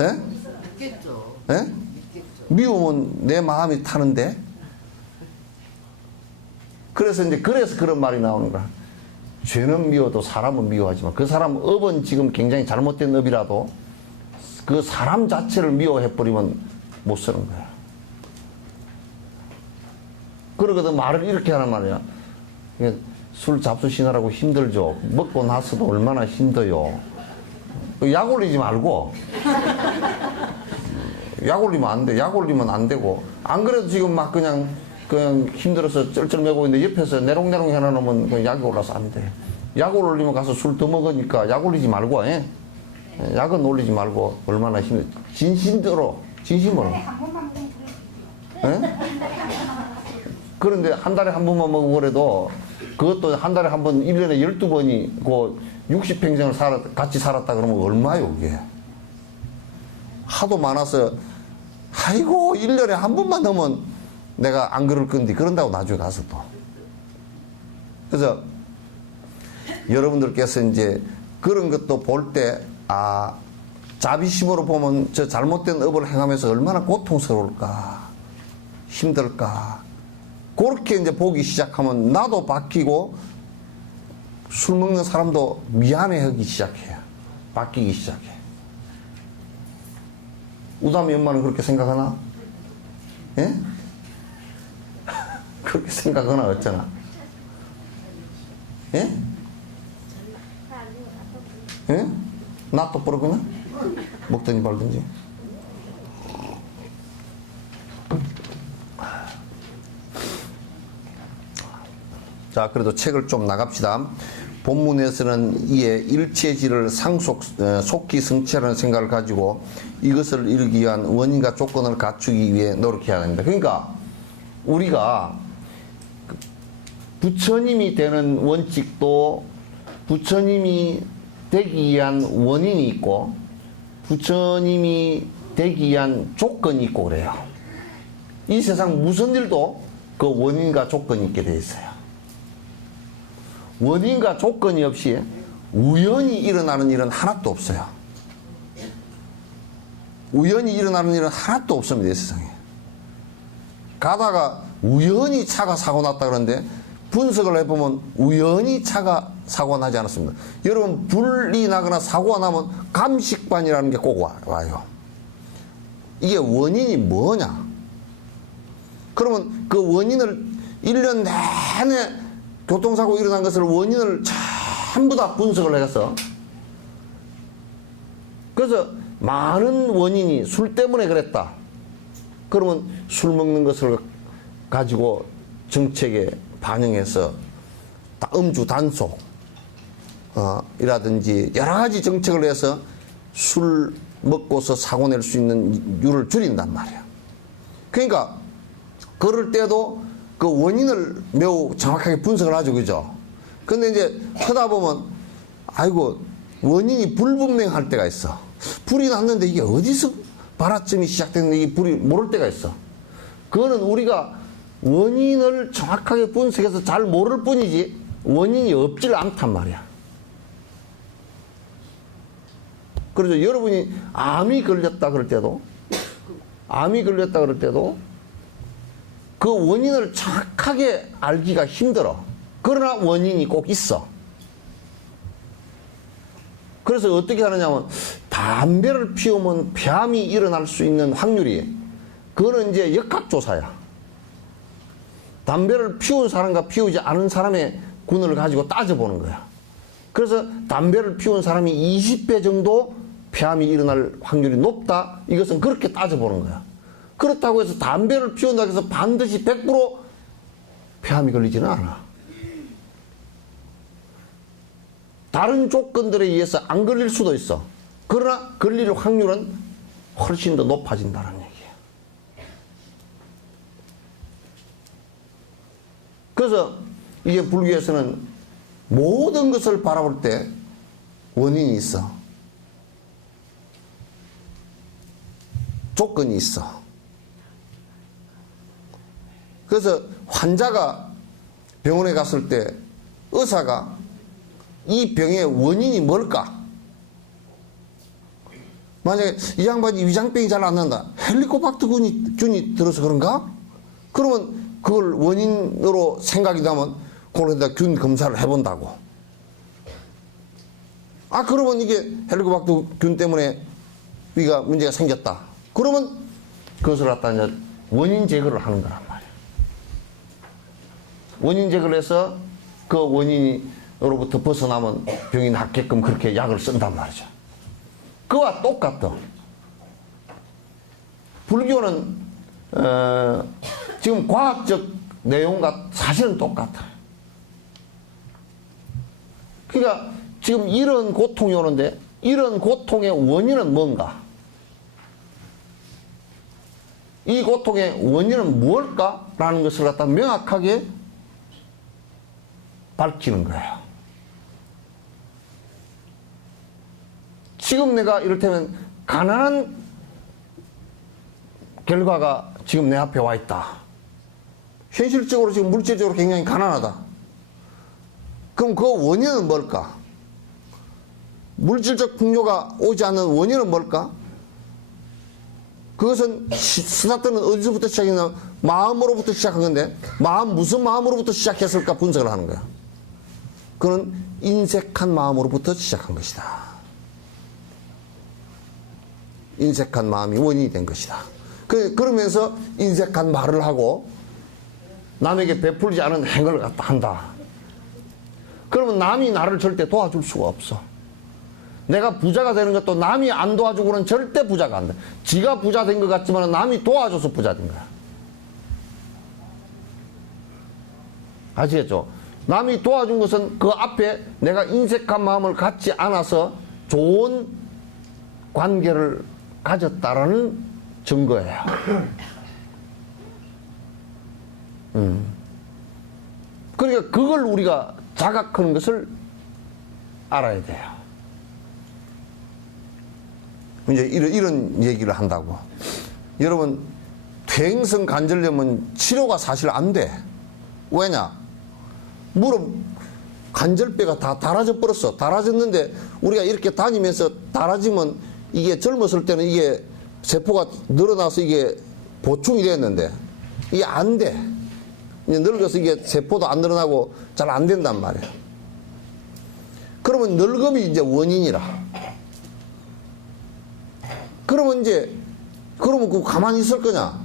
예? 있겠죠. 예? 있겠죠. 미우면 내 마음이 타는데? 그래서 그런 말이 나오는 거야. 죄는 미워도 사람은 미워하지만 그 사람 업은 지금 굉장히 잘못된 업이라도 그 사람 자체를 미워해버리면 못 쓰는 거야. 그러거든 말을 이렇게 하는 말이야. 술 잡수시느라고 힘들죠. 먹고 나서도 얼마나 힘들어요. 약 올리지 말고. 약 올리면 안 돼. 약 올리면 안 되고. 안 그래도 지금 막 그냥 힘들어서 쩔쩔매고 있는데 옆에서 내롱내롱 해놔놓으면 그 약이 올라서 안 돼. 약을 올리면 가서 술 더 먹으니까 약 올리지 말고, 약은 올리지 말고 얼마나 힘들어. 진심으로. 그런데 한 달에 한 번만 먹고 그래도 그것도 한 달에 한 번, 1년에 12번이고 60평생을 같이 살았다 그러면 얼마요, 그게? 하도 많아서, 아이고, 1년에 한 번만 넣으면 내가 안 그럴 건데, 그런다고 나중에 가서 또. 그래서 여러분들께서 이제 그런 것도 볼 때, 자비심으로 보면 저 잘못된 업을 행하면서 얼마나 고통스러울까, 힘들까. 그렇게 이제 보기 시작하면 나도 바뀌고 술 먹는 사람도 미안해하기 시작해요. 바뀌기 시작해. 우담이 엄마는 그렇게 생각하나? 예? 그렇게 생각하나 어쩌나? 예? 예? 나 똑바로구나? 먹든지 말든지. 자, 그래도 책을 좀 나갑시다. 본문에서는 이에 일체질을 속기 성취하는 생각을 가지고 이것을 이루기 위한 원인과 조건을 갖추기 위해 노력해야 합니다. 그러니까 우리가 부처님이 되는 원칙도 부처님이 되기 위한 원인이 있고 부처님이 되기 위한 조건이 있고 그래요. 이 세상 무슨 일도 그 원인과 조건이 있게 되어 있어요. 원인과 조건이 없이 우연히 일어나는 일은 하나도 없어요. 우연히 일어나는 일은 하나도 없습니다, 이 세상에. 가다가 우연히 차가 사고 났다 그러는데 분석을 해보면 우연히 차가 사고가 나지 않았습니다. 여러분, 불이 나거나 사고가 나면 감식반이라는 게 꼭 와요. 이게 원인이 뭐냐? 그러면 그 원인을 1년 내내 교통사고 일어난 것을 원인을 전부 다 분석을 해서 그래서 많은 원인이 술 때문에 그랬다. 그러면 술 먹는 것을 가지고 정책에 반영해서 음주 단속 이라든지 여러 가지 정책을 해서 술 먹고서 사고 낼 수 있는 율을 줄인단 말이야. 그러니까 그럴 때도 그 원인을 매우 정확하게 분석을 하죠, 그죠? 근데 이제 하다 보면 아이고 원인이 불분명할 때가 있어. 불이 났는데 이게 어디서 발화점이 시작됐는데 이 불이 모를 때가 있어. 그거는 우리가 원인을 정확하게 분석해서 잘 모를 뿐이지 원인이 없질 않단 말이야. 그래서 여러분이 암이 걸렸다 그럴 때도 그 원인을 정확하게 알기가 힘들어. 그러나 원인이 꼭 있어. 그래서 어떻게 하느냐면 담배를 피우면 폐암이 일어날 수 있는 확률이, 그거는 이제 역학조사야. 담배를 피운 사람과 피우지 않은 사람의 군을 가지고 따져보는 거야. 그래서 담배를 피운 사람이 20배 정도 폐암이 일어날 확률이 높다. 이것은 그렇게 따져보는 거야. 그렇다고 해서 담배를 피운다고 해서 반드시 100% 폐암이 걸리지는 않아. 다른 조건들에 의해서 안 걸릴 수도 있어. 그러나 걸릴 확률은 훨씬 더 높아진다는 얘기야. 그래서 이게 불교에서는 모든 것을 바라볼 때 원인이 있어. 조건이 있어. 그래서 환자가 병원에 갔을 때 의사가 이 병의 원인이 뭘까? 만약에 이 양반이 위장병이 잘 안 난다. 헬리코박터 균이 들어서 그런가? 그러면 그걸 원인으로 생각이 나면 그걸에다 균 검사를 해본다고. 아, 그러면 이게 헬리코박터 균 때문에 위가 문제가 생겼다. 그러면 그것을 갖다 이제 원인 제거를 하는 거란 말이야. 원인 제거를 해서 그 원인으로부터 벗어나면 병이 낫게끔 그렇게 약을 쓴단 말이죠. 그와 똑같다. 불교는 지금 과학적 내용과 사실은 똑같아. 그러니까 지금 이런 고통이 오는데 이런 고통의 원인은 뭔가? 이 고통의 원인은 무엇일까? 라는 것을 갖다 명확하게 밝히는 거예요. 지금 내가 이를테면 가난한 결과가 지금 내 앞에 와 있다. 현실적으로 지금 물질적으로 굉장히 가난하다. 그럼 그 원인은 뭘까? 물질적 풍요가 오지 않는 원인은 뭘까? 그것은 스타트는 어디서부터 시작했나? 마음으로부터 시작한 건데, 무슨 마음으로부터 시작했을까 분석을 하는 거야. 그는 인색한 마음으로부터 시작한 것이다. 인색한 마음이 원인이 된 것이다. 그러면서 인색한 말을 하고 남에게 베풀지 않은 행을 갖다 한다. 그러면 남이 나를 절대 도와줄 수가 없어. 내가 부자가 되는 것도 남이 안 도와주고는 절대 부자가 안 돼. 지가 부자 된 것 같지만 남이 도와줘서 부자 된 거야. 아시겠죠? 남이 도와준 것은 그 앞에 내가 인색한 마음을 갖지 않아서 좋은 관계를 가졌다라는 증거예요. 그러니까 그걸 우리가 자각하는 것을 알아야 돼요. 이제 이런 얘기를 한다고. 여러분, 퇴행성 관절염은 치료가 사실 안 돼. 왜냐? 무릎 관절뼈가 다 닳아져 버렸어. 닳아졌는데 우리가 이렇게 다니면서 닳아지면 이게 젊었을 때는 이게 세포가 늘어나서 이게 보충이 됐는데 이게 안 돼. 이제 늙어서 이게 세포도 안 늘어나고 잘 안 된단 말이야. 그러면 늙음이 이제 원인이라. 그러면 그 가만히 있을 거냐?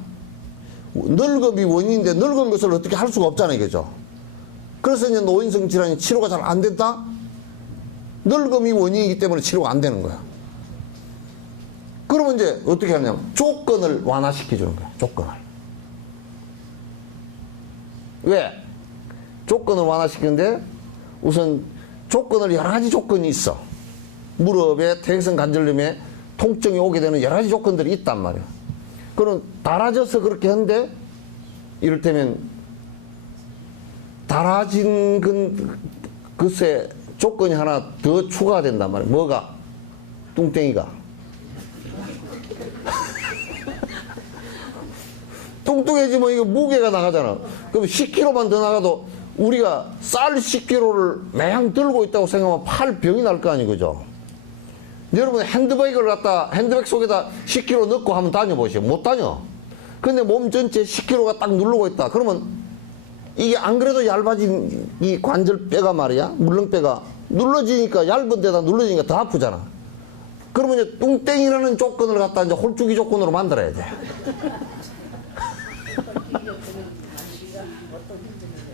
늙음이 원인인데 늙은 것을 어떻게 할 수가 없잖아요. 그죠? 그래서 이제 노인성 질환이 치료가 잘 안 된다? 늙음이 원인이기 때문에 치료가 안 되는 거야. 그러면 이제 어떻게 하냐면 조건을 완화시켜주는 거야. 조건을. 왜? 조건을 완화시키는데 우선 조건을 여러 가지 조건이 있어. 무릎에 퇴행성 관절염에 통증이 오게 되는 여러 가지 조건들이 있단 말이야. 그럼 닳아져서 그렇게 하는데 이를테면 닳아진 글쎄 조건이 하나 더 추가된단 말이야. 뭐가? 뚱땡이가. 뚱뚱해지면 이거 무게가 나가잖아. 그럼 10kg만 더 나가도 우리가 쌀 10kg를 매양 들고 있다고 생각하면 팔 병이 날 거 아니에요. 그죠? 여러분 핸드백 속에다 10kg 넣고 한번 다녀보시오. 못 다녀. 근데 몸 전체에 10kg가 딱 누르고 있다. 그러면 이게 안 그래도 얇아진 이 관절뼈가 말이야, 물렁뼈가 눌러지니까, 얇은 데다 눌러지니까 더 아프잖아. 그러면 이제 뚱땡이라는 조건을 갖다 이제 홀쭉이 조건으로 만들어야 돼.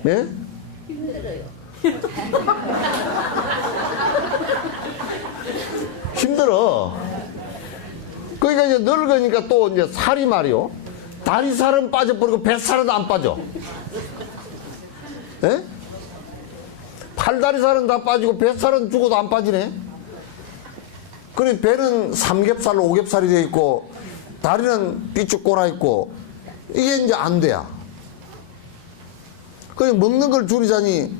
네? 힘들어요. 힘들어. 그러니까 이제 늙으니까 또 이제 살이 말이요. 다리살은 빠져버리고 뱃살은 안 빠져. 예? 팔다리살은 다 빠지고 뱃살은 죽어도 안 빠지네. 그래 배는 삼겹살, 오겹살이 돼 있고 다리는 삐쭉 꼬라 있고 이게 이제 안 돼야. 그래 먹는 걸 줄이자니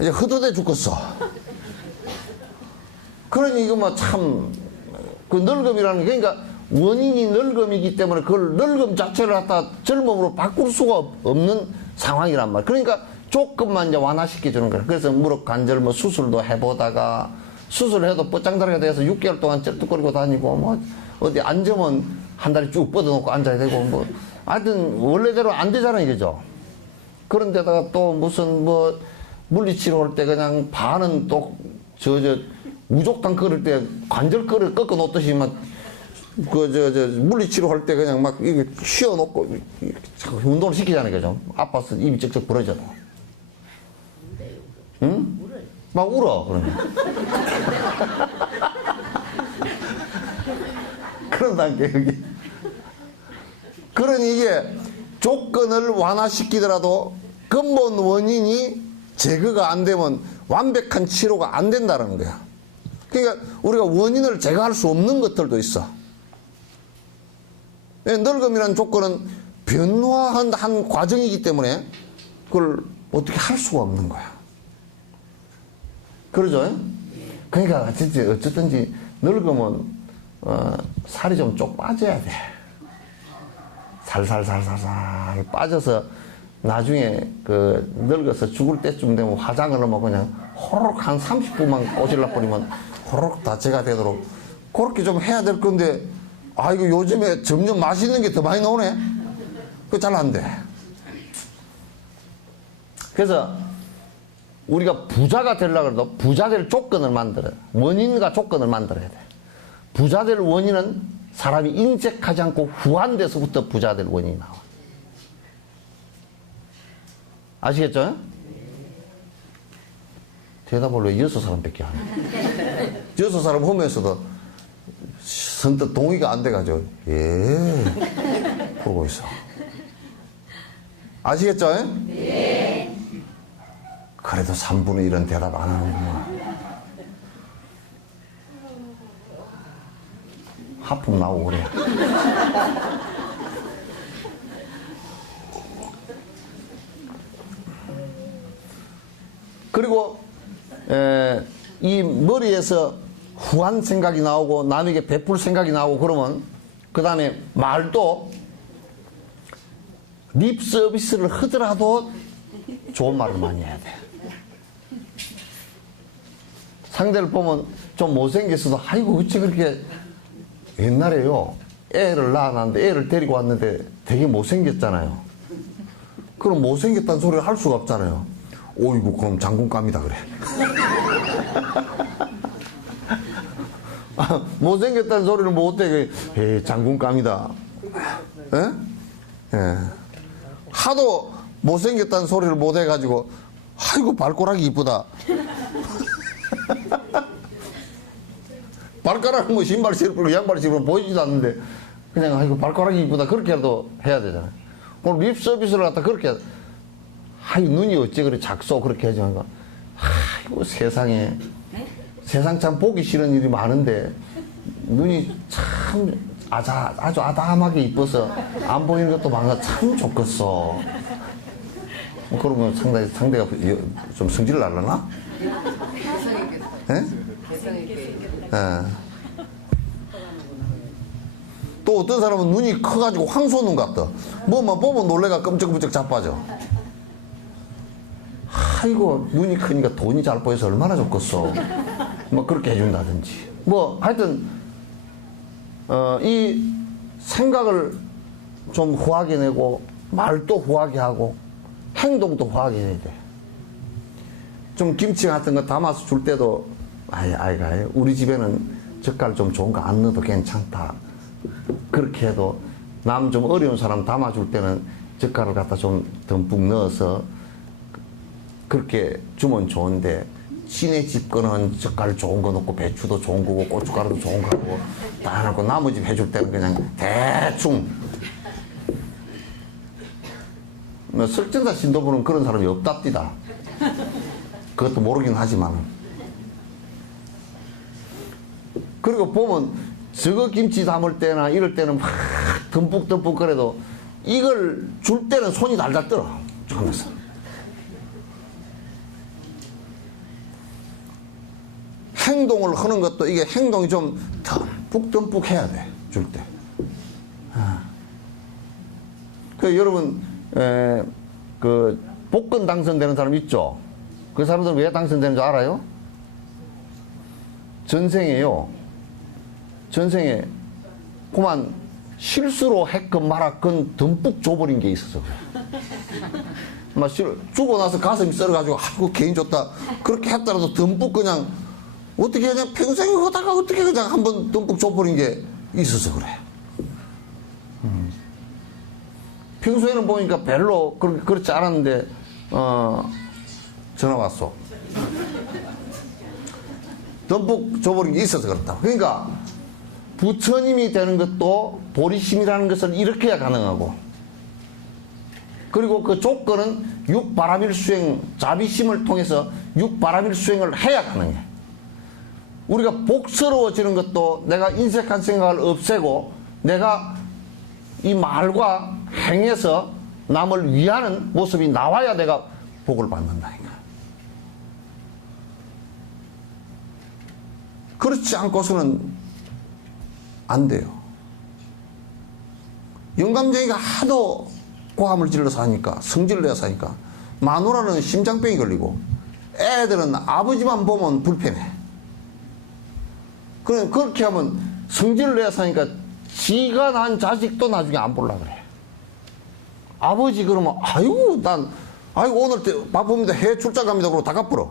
이제 흩어대 죽겠어. 그러니 이거 뭐 참 그 늙음이라는 게 그러니까 원인이 늙음이기 때문에 그걸 늙음 자체를 갖다 젊음으로 바꿀 수가 없는 상황이란 말이야. 그러니까 조금만 이제 완화시켜주는 거야. 그래서 무릎 관절 뭐 수술도 해보다가 수술해도 뻗장다리가 돼서 6개월 동안 쩔뚝거리고 다니고 뭐 어디 앉으면 한 다리 쭉 뻗어놓고 앉아야 되고 뭐 하여튼 원래대로 안 되잖아 이거죠. 그런데다가 또 무슨 뭐 물리치료 할 때 그냥 반은 또 우족당 끓을 때 관절 꺾어 놓듯이 막 물리치료 할 때 그냥 막 이게 휘어놓고 운동을 시키잖아요, 그죠? 아파서 입이 쩍쩍 부러져. 응? 막 울어, 그러면. 그런다니까, 여기. 그러니 이게 조건을 완화시키더라도 근본 원인이 제거가 안 되면 완벽한 치료가 안 된다는 거야. 그러니까 우리가 원인을 제거할 수 없는 것들도 있어. 늙음이라는 조건은 변화한 한 과정이기 때문에 그걸 어떻게 할 수가 없는 거야. 그러죠? 그러니까 진짜 어쨌든지 늙으면 살이 좀 쪽 빠져야 돼. 살살 빠져서 나중에 그 늙어서 죽을 때쯤 되면 화장을 하면 그냥 호로록 한 30분만 꼬질러 버리면 호로록 다제가 되도록 그렇게 좀 해야 될 건데 아 이거 요즘에 점점 맛있는 게 더 많이 나오네. 그거 잘 안 돼. 그래서 우리가 부자가 되려고 해도 부자 될 조건을 만들어요. 원인과 조건을 만들어야 돼. 부자 될 원인은 사람이 인색하지 않고 후한 데서부터 부자 될 원인이 나와. 아시겠죠? 대답을 왜 6사람밖에 안 해? 6사람 하면서도 선뜻 동의가 안 돼가지고 그러고 있어. 아시겠죠? 네. 그래도 3분의 1은 대답 안 하는구나. 하품 나오고 그래. 그리고 이 머리에서 후한 생각이 나오고 남에게 베풀 생각이 나오고 그러면 그 다음에 말도 립 서비스를 하더라도 좋은 말을 많이 해야 돼. 상대를 보면 좀 못생겼어도 아이고 어째 그렇게 옛날에요 애를 낳았는데 애를 데리고 왔는데 되게 못생겼잖아요. 그럼 못생겼다는 소리를 할 수가 없잖아요. 오이고 그럼 장군감이다 그래. 못생겼다는 소리를 못해. 에이 장군감이다. 예? 예. 하도 못생겼다는 소리를 못해가지고 아이고 발가락이 이쁘다. 발가락은 뭐 신발 신고 양발 신고 보이지도 않는데 그냥 아이고 발가락이 이쁘다 그렇게라도 해야 되잖아요. 오늘 립 서비스를 갖다 그렇게 아이 눈이 어째 그래 작소 그렇게 하지 말고 아이고 세상에 세상 참 보기 싫은 일이 많은데 눈이 참 아주 아담하게 이뻐서 안 보이는 것도 많아 참 좋겠어. 그러면 상대가 좀 성질 날라나? 예? 예. 또 어떤 사람은 눈이 커가지고 황소눈 같다. 뭐만 보면 놀래가 끔찍끔찍 자빠져. 아이고 눈이 크니까 돈이 잘 보여서 얼마나 좋겠어. 뭐 그렇게 해준다든지. 뭐 하여튼 이 생각을 좀 후하게 내고, 말도 후하게 하고, 행동도 후하게 해야 돼. 좀 김치 같은 거 담아서 줄 때도, 아이가, 우리 집에는 젓갈 좀 좋은 거 안 넣어도 괜찮다. 그렇게 해도, 남 좀 어려운 사람 담아줄 때는 젓갈을 갖다 좀 듬뿍 넣어서 그렇게 주면 좋은데, 신의 집 거는 젓갈 좋은 거 넣고 배추도 좋은 거고 고춧가루도 좋은 거 하고 다 해놓고 나머지 해줄 때는 그냥 대충. 뭐 설정사 신도부는 그런 사람이 없답디다. 그것도 모르긴 하지만. 그리고 보면 저거 김치 담을 때나 이럴 때는 막 듬뿍듬뿍 그래도 이걸 줄 때는 손이 달달 떨어 하면서. 행동을 하는 것도 이게 행동이 좀 듬뿍듬뿍 해야 돼, 줄 때. 그 여러분, 그 복권 당선되는 사람 있죠? 그 사람들은 왜 당선되는 줄 알아요? 전생에요. 전생에 그만 실수로 했건 말았건 듬뿍 줘버린 게 있어서 그래. 막 주고 나서 가슴이 썰어가지고 아이고 개인 좋다 그렇게 했더라도 듬뿍 그냥 어떻게 그냥 평생에 하다가 어떻게 그냥 한번 듬뿍 줘버린 게 있어서 그래. 평소에는 보니까 별로 그렇지 않았는데 전화 왔어. 듬뿍 줘버린 게 있어서 그렇다. 그러니까 부처님이 되는 것도 보리심이라는 것을 일으켜야 가능하고, 그리고 그 조건은 육바라밀수행, 자비심을 통해서 육바라밀수행을 해야 가능해. 우리가 복스러워지는 것도 내가 인색한 생각을 없애고 내가 이 말과 행해서 남을 위하는 모습이 나와야 내가 복을 받는다니까. 그렇지 않고서는 안 돼요. 영감쟁이가 하도 고함을 질러서 하니까, 성질을 내서 하니까 마누라는 심장병이 걸리고 애들은 아버지만 보면 불편해. 그렇게 하면 성질을 내서 하니까 지가 난 자식도 나중에 안 볼라 그래. 아버지 그러면 아이고 오늘 바쁩니다. 해외 출장 갑니다. 그러고 다 갚으러.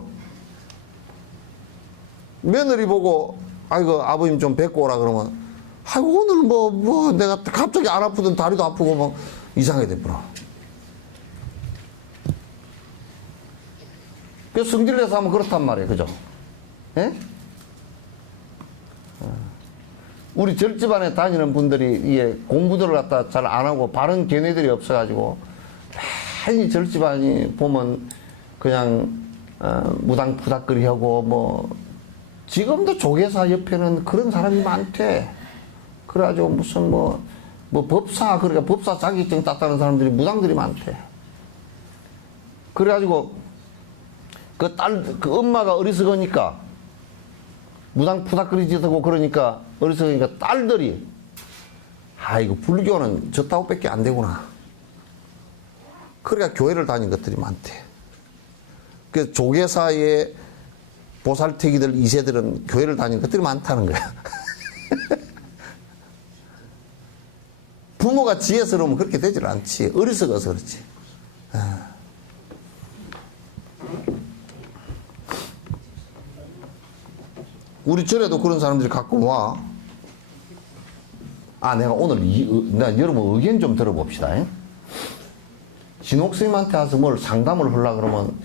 며느리 보고 아이고 아버님 좀 뵙고 오라 그러면 아이고 오늘 뭐 내가 갑자기 안 아프던 다리도 아프고 막 이상하게 돼버려. 그래서 성질 내서 하면 그렇단 말이에요. 그죠? 예? 우리 절집안에 다니는 분들이 이게 공부들을 갖다 잘 안 하고 바른 견해들이 없어가지고 많이 절집안이 보면 그냥 무당푸닥거리 하고 뭐 지금도 조계사 옆에는 그런 사람이 많대. 그래가지고 무슨 뭐 법사, 그러니까 법사 자격증 땄다는 사람들이 무당들이 많대. 그래가지고 그 엄마가 어리석으니까 무당 푸닥거리지도 그러니까 어리석으니까 딸들이 이거 불교는 저따구밖에 안 되구나. 그러니까 교회를 다닌 것들이 많대. 그래서 조계사의 보살태기들 2세들은 교회를 다닌 것들이 많다는 거야. 부모가 지혜스러우면 그렇게 되질 않지. 어리석어서 그렇지. 우리 절에도 그런 사람들이 가끔 와. 내가 오늘 여러분 의견 좀 들어봅시다. 진옥스님한테 와서 뭘 상담을 하려고 그러면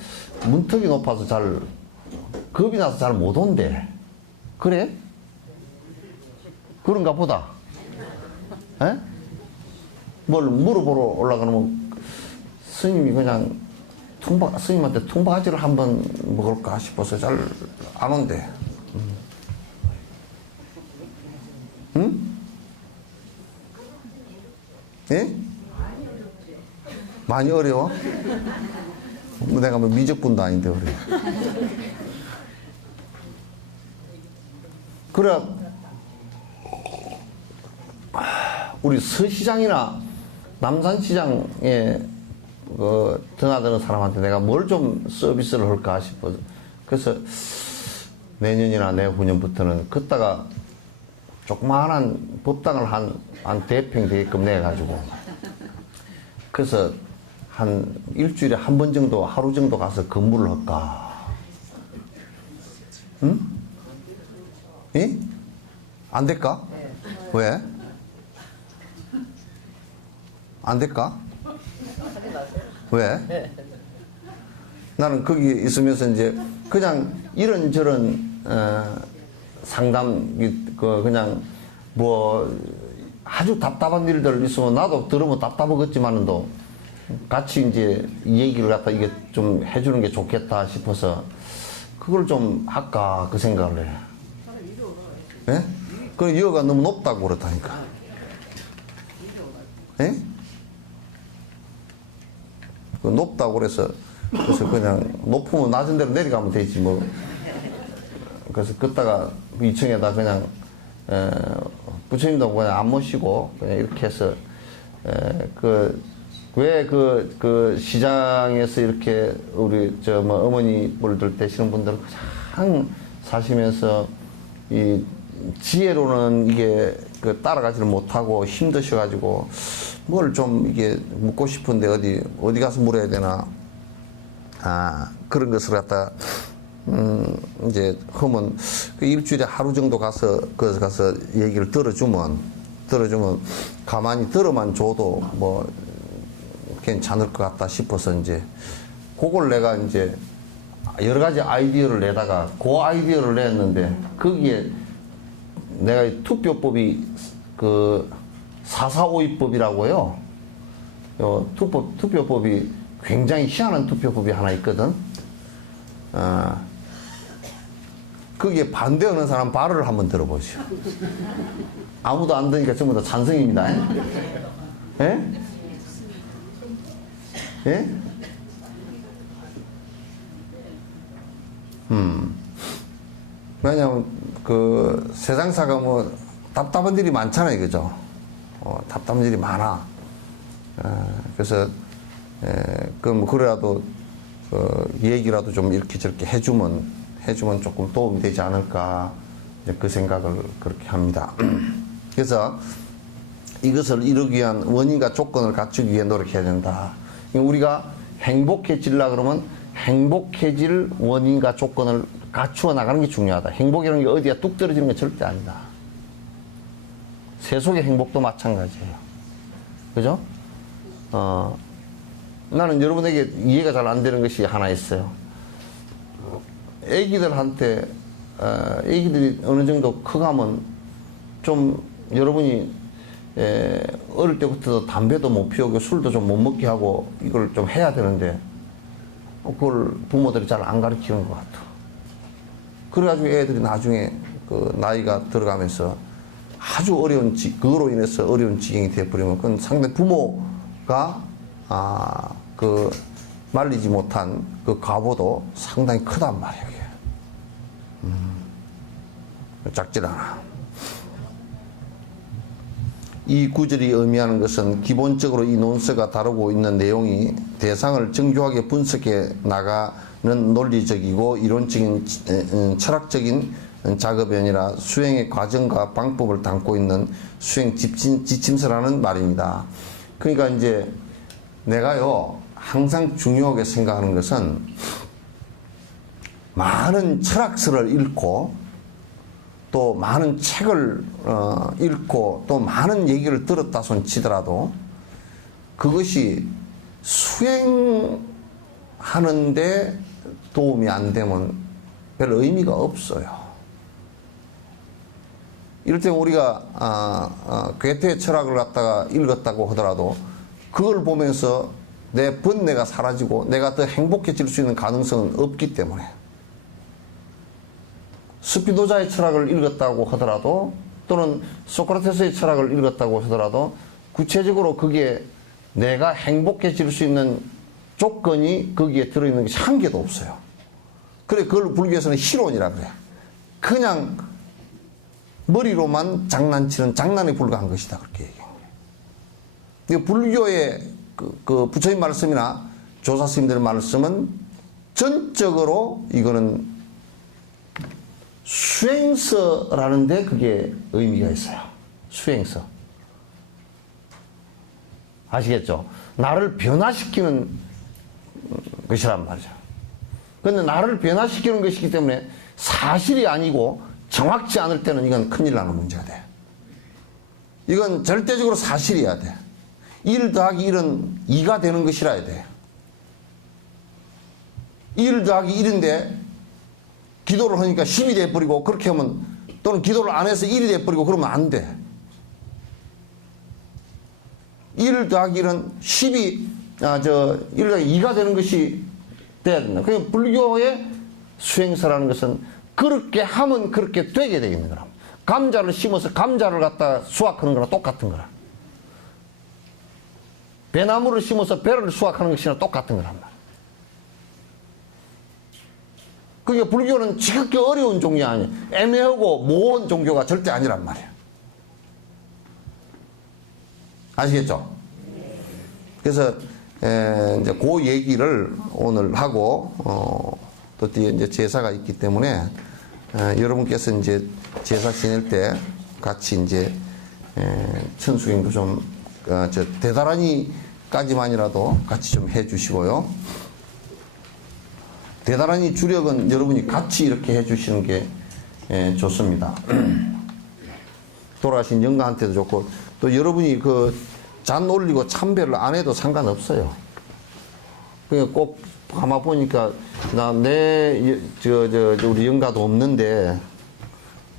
문턱이 높아서 겁이 나서 잘 못 온대. 그래? 그런가 보다. 에? 뭘 물어보러 올라가면 스님이 그냥 스님한테 통바지를 한번 먹을까 싶어서 잘 안 온대. 응? 예? 많이 어려워? 내가 뭐 미적분도 아닌데 그래. 그래, 우리 서시장이나 남산시장에 드나드는 사람한테 내가 뭘 좀 서비스를 할까 싶어서 그래서 내년이나 내후년부터는 걷다가 조그마한 법당을 한 대평 되게끔 내가지고 그래서 한 일주일에 한 번 정도, 하루 정도 가서 근무를 할까? 응? 예? 안 될까? 왜? 안 될까? 왜? 나는 거기 있으면서 이제 그냥 이런저런 상담 그냥 뭐 아주 답답한 일들 있으면 나도 들으면 답답하겠지만도 같이 이제 이 얘기를 갖다 이게 좀 해주는 게 좋겠다 싶어서 그걸 좀 할까 그 생각을 해. 예? 그 여가 너무 높다고 그렇다니까. 예? 그 높다고 그래서 그냥 높으면 낮은 데로 내려가면 되지 뭐. 그래서 그따가 2층에다 그냥 부처님도 그냥 안 모시고 그냥 이렇게 해서 왜 그 시장에서 이렇게 우리 저 뭐 어머니분들 되시는 분들은 가장 사시면서 이 지혜로는 이게 그 따라가지를 못하고 힘드셔가지고 뭘 좀 이게 묻고 싶은데 어디 가서 물어야 되나 그런 것을 갖다 이제 하면 그 일주일에 하루 정도 가서 얘기를 들어주면 가만히 들어만 줘도 뭐 괜찮을 것 같다 싶어서 이제 그걸 내가 이제 여러 가지 아이디어를 내다가 그 아이디어를 냈는데 거기에 내가 투표법이 그 4452법이라고요. 투표법이 굉장히 희한한 투표법이 하나 있거든. 거기에 반대하는 사람 발언을 한번 들어보시오. 아무도 안 되니까 전부 다 찬성입니다. 예? 예? 왜냐면 그 세상사가 뭐 답답한 일이 많잖아요, 그죠? 답답한 일이 많아. 그래서 그럼 그래도 얘기라도 좀 이렇게 저렇게 해주면 조금 도움이 되지 않을까 그 생각을 그렇게 합니다. 그래서 이것을 이루기 위한 원인과 조건을 갖추기 위해 노력해야 된다. 우리가 행복해지려 그러면 행복해질 원인과 조건을 갖추어 나가는 게 중요하다. 행복이라는 게 어디야 뚝 떨어지는 게 절대 아니다. 세속의 행복도 마찬가지예요. 그죠? 나는 여러분에게 이해가 잘 안 되는 것이 하나 있어요. 애기들한테, 애기들이 어느 정도 커가면 좀 여러분이 어릴 때부터 담배도 못 피우고 술도 좀 못 먹게 하고 이걸 좀 해야 되는데 그걸 부모들이 잘 안 가르치는 것 같아. 그래가지고 애들이 나중에 그 나이가 들어가면서 아주 어려운 그거로 인해서 어려운 지경이 되어버리면 그건 상대 부모가 그 말리지 못한 그 과보도 상당히 크단 말이에요. 작질 않아. 이 구절이 의미하는 것은 기본적으로 이 논서가 다루고 있는 내용이 대상을 정교하게 분석해 나가는 논리적이고 이론적인 철학적인 작업이 아니라 수행의 과정과 방법을 담고 있는 수행 지침서라는 말입니다. 그러니까 이제 내가요 항상 중요하게 생각하는 것은 많은 철학서를 읽고 또 많은 책을 읽고 또 많은 얘기를 들었다 손 치더라도 그것이 수행하는데 도움이 안 되면 별 의미가 없어요. 이럴 때 우리가 괴테의 철학을 갖다가 읽었다고 하더라도 그걸 보면서 내 번뇌가 사라지고 내가 더 행복해질 수 있는 가능성은 없기 때문에 스피노자의 철학을 읽었다고 하더라도 또는 소크라테스의 철학을 읽었다고 하더라도 구체적으로 그게 내가 행복해질 수 있는 조건이 거기에 들어있는 것이 한 개도 없어요. 그래 그걸 불교에서는 희론이라 그래. 그냥 머리로만 장난치는 장난에 불과한 것이다 그렇게 얘기해요. 불교의 그 부처님 말씀이나 조사 스님들 말씀은 전적으로 이거는 수행서라는데 그게 의미가 있어요. 수행서. 아시겠죠? 나를 변화시키는 것이란 말이죠. 근데 나를 변화시키는 것이기 때문에 사실이 아니고 정확치 않을 때는 이건 큰일 나는 문제가 돼. 이건 절대적으로 사실이어야 돼. 1 더하기 1은 2가 되는 것이라야 돼. 1 더하기 1인데 기도를 하니까 10이 돼버리고 그렇게 하면, 또는 기도를 안 해서 1이 돼버리고 그러면 안 돼. 1 더하기 1은 10이 1 더하기 2가 되는 것이 돼야 된다. 그러니까 불교의 수행사라는 것은 그렇게 하면 그렇게 되게 되어 있는 거라. 감자를 심어서 감자를 갖다 수확하는 거랑 똑같은 거라. 배나무를 심어서 배를 수확하는 것이랑 똑같은 거란 말이야. 그러니까 불교는 지극히 어려운 종교가 아니야. 애매하고 모호한 종교가 절대 아니란 말이야. 아시겠죠? 그래서 이제 그 얘기를 오늘 하고 또 뒤에 이제 제사가 있기 때문에 여러분께서 이제 제사 지낼 때 같이 이제 천수행도 좀 대다라니까지만이라도 같이 좀 해주시고요. 대다라니 주력은 여러분이 같이 이렇게 해주시는 게 좋습니다. 돌아가신 영가한테도 좋고, 또 여러분이 그 잔 올리고 참배를 안 해도 상관없어요. 그냥 꼭 가만 보니까 우리 영가도 없는데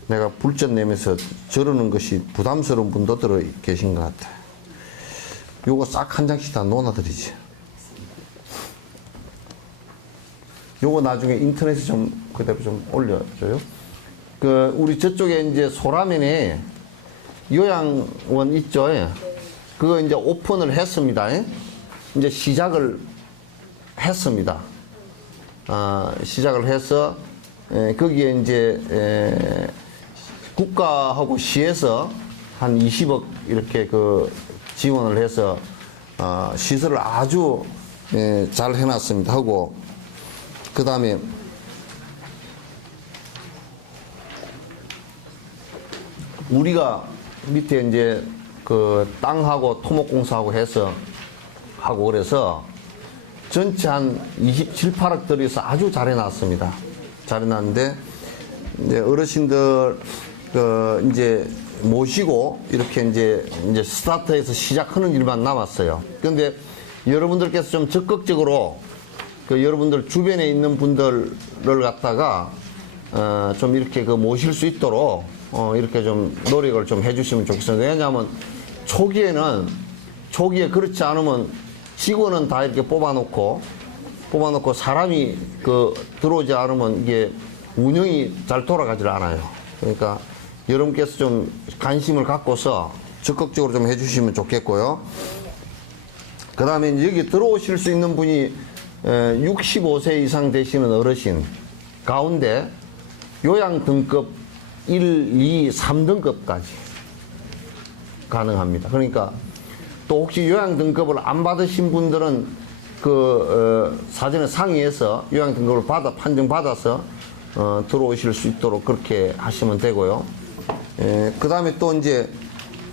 내가 불전 내면서 저러는 것이 부담스러운 분도 들어 계신 것 같아. 요거 싹 한 장씩 다 놓아드리지. 요거 나중에 인터넷에 좀 그대로 좀 올려줘요. 그 우리 저쪽에 이제 소라면에 요양원 있죠. 그거 이제 오픈을 했습니다. 이제 시작을 했습니다. 시작을 해서 거기에 이제 국가하고 시에서 한 20억 이렇게 그 지원을 해서 시설을 아주 잘 해놨습니다. 하고 그 다음에 우리가 밑에 이제 그 땅하고 토목공사하고 해서 하고 그래서 전체 한 27, 8억 들여서 아주 잘 해놨습니다. 잘 해놨는데 이제 어르신들 이제 모시고 이렇게 이제 스타트해서 시작하는 일만 남았어요. 그런데 여러분들께서 좀 적극적으로 그 여러분들 주변에 있는 분들을 갖다가 좀 이렇게 그 모실 수 있도록 이렇게 좀 노력을 좀 해주시면 좋겠습니다. 왜냐하면 초기에 그렇지 않으면 직원은 다 이렇게 뽑아놓고 사람이 그 들어오지 않으면 이게 운영이 잘 돌아가질 않아요. 그러니까 여러분께서 좀 관심을 갖고서 적극적으로 좀 해주시면 좋겠고요. 그 다음에 여기 들어오실 수 있는 분이 65세 이상 되시는 어르신 가운데 요양 등급 1, 2, 3등급까지 가능합니다. 그러니까 또 혹시 요양 등급을 안 받으신 분들은 사전에 상의해서 요양 등급을 판정받아서 들어오실 수 있도록 그렇게 하시면 되고요. 그 다음에 또 이제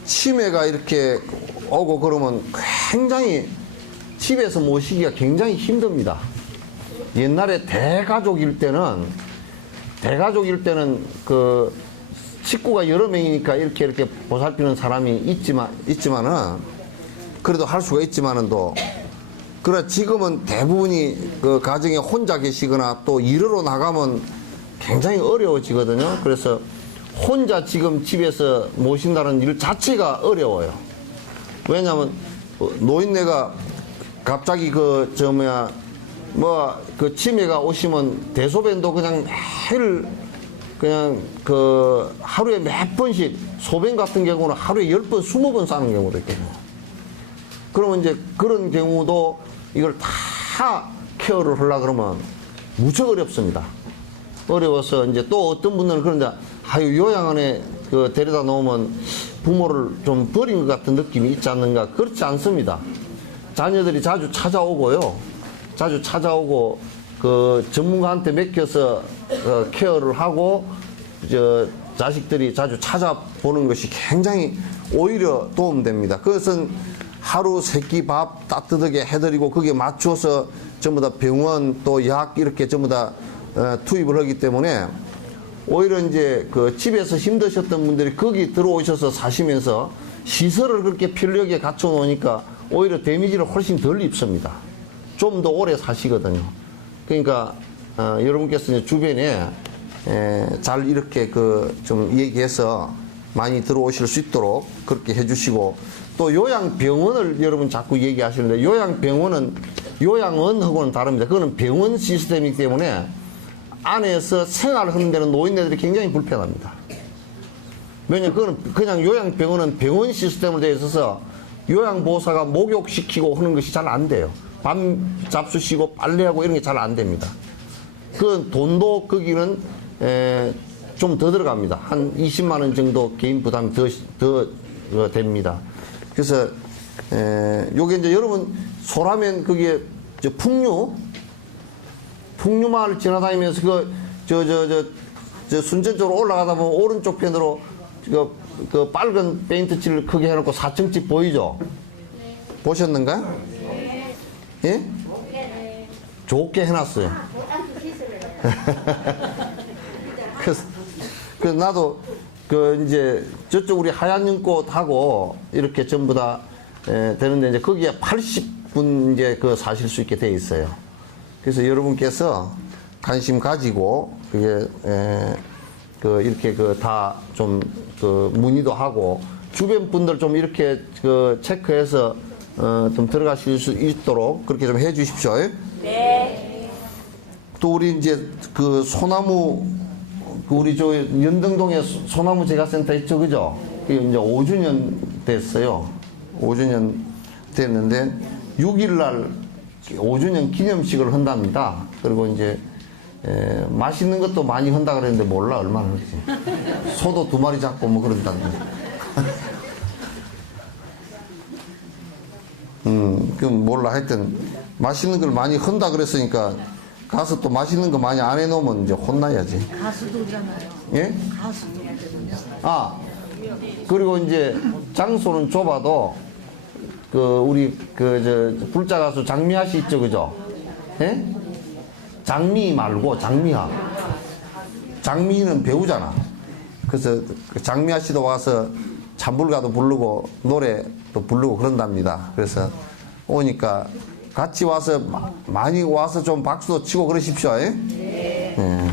치매가 이렇게 오고 그러면 굉장히 집에서 모시기가 굉장히 힘듭니다. 옛날에 대가족일 때는 그 식구가 여러 명이니까 이렇게 보살피는 사람이 있지만은 그래도 할 수가 있지만은 그래 지금은 대부분이 그 가정에 혼자 계시거나 또 일하러 나가면 굉장히 어려워지거든요. 그래서 혼자 지금 집에서 모신다는 일 자체가 어려워요. 왜냐하면 노인네가 갑자기 그 치매가 오시면 대소변도 그냥 매일 그냥 그 하루에 몇 번씩 소변 같은 경우는 하루에 10번, 20번 싸는 경우도 있거든요. 그러면 이제 그런 경우도 이걸 다 케어를 하려고 그러면 무척 어렵습니다. 어려워서 이제 또 어떤 분들은 그런데 요양원에 그 데려다 놓으면 부모를 좀 버린 것 같은 느낌이 있지 않는가? 그렇지 않습니다. 자녀들이 자주 찾아오고요. 자주 찾아오고 그 전문가한테 맡겨서 케어를 하고 자식들이 자주 찾아보는 것이 굉장히 오히려 도움됩니다. 그것은 하루 3끼 밥 따뜻하게 해드리고 거기에 맞춰서 전부 다 병원 또 약 이렇게 전부 다 투입을 하기 때문에 오히려 이제 그 집에서 힘드셨던 분들이 거기 들어오셔서 사시면서 시설을 그렇게 편리하게 갖춰 놓으니까 오히려 데미지를 훨씬 덜 입습니다. 좀 더 오래 사시거든요. 그러니까 여러분께서 이제 주변에 잘 이렇게 그 좀 얘기해서 많이 들어오실 수 있도록 그렇게 해주시고, 또 요양병원을 여러분 자꾸 얘기하시는데, 요양병원은 요양원하고는 다릅니다. 그거는 병원 시스템이기 때문에 안에서 생활하는 데는 노인네들이 굉장히 불편합니다. 왜냐면 그거는 그냥 요양병원은 병원 시스템으로 되어 있어서 요양보호사가 목욕시키고 하는 것이 잘 안 돼요. 밤 잡수시고 빨래하고 이런 게 잘 안 됩니다. 그 돈도 거기는 좀 더 들어갑니다. 한 20만 원 정도 개인 부담이 더 됩니다. 그래서 요게 이제 여러분 소라면 그게 저 풍류마을 지나다니면서 저 순천 쪽으로 올라가다 보면 오른쪽 편으로 그 빨간 페인트 칠을 크게 해놓고 4층집 보이죠? 네. 보셨는가? 네. 예? 네. 좋게 해놨어요. 그래서 나도 그 이제 저쪽 우리 하얀 연꽃하고 이렇게 전부 다 되는데 이제 거기에 80분 이제 그 사실 수 있게 돼 있어요. 그래서 여러분께서 관심 가지고 그게 그 이렇게 그 다 좀 그 문의도 하고 주변 분들 좀 이렇게 그 체크해서 좀 들어가실 수 있도록 그렇게 좀 해 주십시오. 네. 또 우리 이제 그 소나무 우리 저 연등동에 소나무 제과센터 있죠, 그죠? 그게 이제 5주년 됐어요. 5주년 됐는데 6일 날 5주년 기념식을 한답니다. 그리고 이제 맛있는 것도 많이 한다 그랬는데 몰라 얼마나 그렇지. 소도 2마리 잡고 뭐 그런다는데. 그럼 몰라. 하여튼 맛있는 걸 많이 한다 그랬으니까 가서 또 맛있는 거 많이 안 해놓으면 이제 혼나야지. 가수도잖아요. 예? 가수도. 아, 그리고 이제 장소는 좁아도 그 우리 그 저 불자 가수 장미하 씨 있죠, 그죠? 예? 장미 말고 장미하. 장미는 배우잖아. 그래서 그 장미하 씨도 와서 잠불가도 부르고 노래도 부르고 그런답니다. 그래서 오니까 같이 와서 많이 와서 좀 박수도 치고 그러십시오. 예? 네. 예.